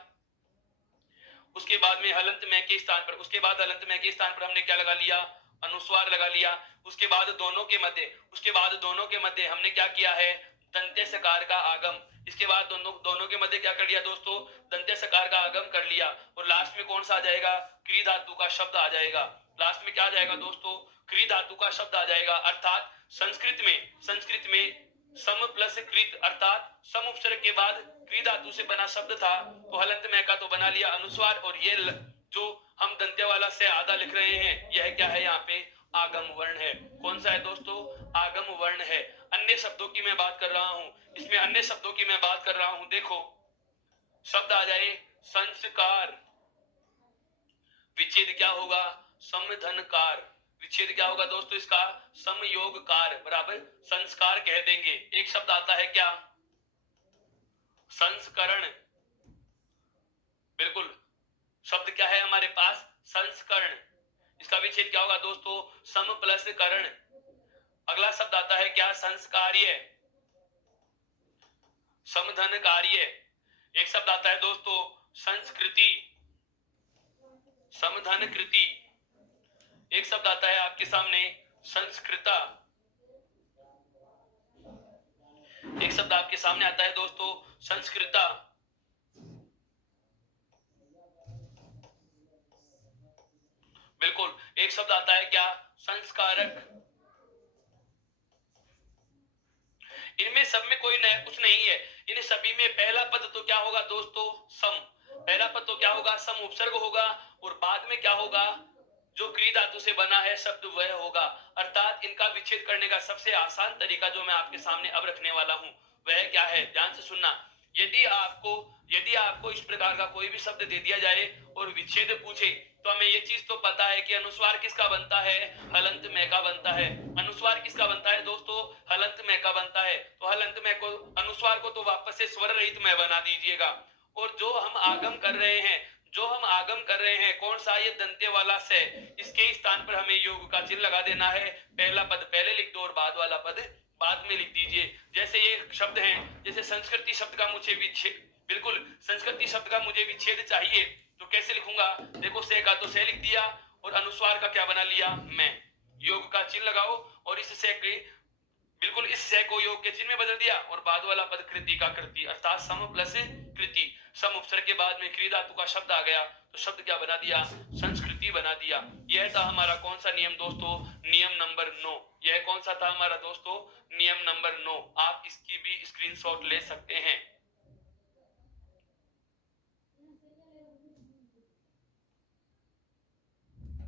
उसके बाद में हलंत में के स्थान पर, उसके बाद हलंत में के स्थान पर हमने क्या लगा लिया, अनुस्वार लगा लिया। उसके बाद दोनों के मध्य, उसके बाद दोनों के मध्य हमने क्या किया है, दंते सकार का आगम। इसके बाद दोनों के मध्य क्या कर लिया दोस्तों, दंते सकार का आगम कर लिया। और लास्ट में कौन सा आ जाएगा, क्रिया धातु का शब्द आ जाएगा। लास्ट में क्या आ जाएगा दोस्तों, क्रिया धातु का शब्द आ जाएगा। अर्थात संस्कृत में सम प्लस कृत, अर्थात सम उपसर्ग के बाद क्रिया धातु से बना शब्द था तो हलंत में का तो बना लिया अनुस्वार। और ये जो हम दंते वाला से आधा लिख रहे हैं यह क्या है, यहाँ पे आगम वर्ण है। कौन सा है दोस्तों, आगम वर्ण है। अन्य शब्दों की मैं बात कर रहा हूं, इसमें अन्य शब्दों की मैं बात कर रहा हूं। देखो शब्द आ जाए संस्कार, विच्छेद क्या होगा, समधनकार। विच्छेद क्या होगा दोस्तों इसका, समयोगकार बराबर संस्कार कह देंगे। एक शब्द आता है क्या, संस्करण। बिल्कुल शब्द क्या है हमारे पास, संस्करण। इसका विच्छेद क्या होगा दोस्तों, सम प्लस करण। अगला शब्द आता है क्या, संस्कार्य, समधन कार्य। एक शब्द आता है दोस्तों संस्कृति, समधन कृति। एक शब्द आता है आपके सामने संस्कृता। एक शब्द आपके सामने आता है दोस्तों संस्कृता। बिल्कुल एक शब्द आता है क्या, संस्कारक। इनमें सब में कोई नया कुछ नहीं है, इन सभी में पहला पद तो क्या होगा दोस्तों, सम। पहला पद तो क्या होगा, सम उपसर्ग होगा। और बाद में क्या होगा, जो क्रिया धातु से बना है शब्द वह होगा। अर्थात इनका विच्छेद करने का सबसे आसान तरीका जो मैं आपके सामने अब रखने वाला हूं वह क्या है, ध्यान से सुनना। यदि आपको इस प्रकार का कोई भी शब्द दे दिया जाए और विच्छेद पूछे तो हमें ये चीज तो पता है कि अनुस्वार किसका बनता है, हलंत में का बनता है। अनुस्वार किसका बनता है दोस्तों, हलंत में का बनता है। तो हलंत में को, अनुस्वार को तो वापस से स्वर रहित में बना दीजिएगा। और जो हम आगम कर रहे हैं कौन सा, ये दंते वाला से, इसके स्थान पर हमें योग का चिन्ह लगा देना है। पहला पद पहले लिख दो और बाद वाला पद बाद में लिख दीजिए। जैसे ये शब्द हैं, जैसे संस्कृति शब्द का मुझे विच्छेद, बिल्कुल संस्कृति शब्द का मुझे विच्छेद चाहिए तो कैसे लिखूंगा, देखो से का तो से लिख दिया और अनुस्वार का क्या बना लिया, मैं। योग का चिन्ह लगाओ और इस से के बिल्कुल इस से को योग के चिन्ह में बदल दिया और बाद वाला पद कृति का कृति अर्थात सम प्लस कृति, सम उपसर्ग के बाद में क्रिया धातु का शब्द आ गया तो शब्द क्या बना दिया, संस्कृति बना दिया। यह था हमारा कौन सा नियम दोस्तों, नियम नंबर 9। यह कौन सा था हमारा दोस्तों, नियम नंबर 9। आप इसकी भी स्क्रीनशॉट ले सकते हैं।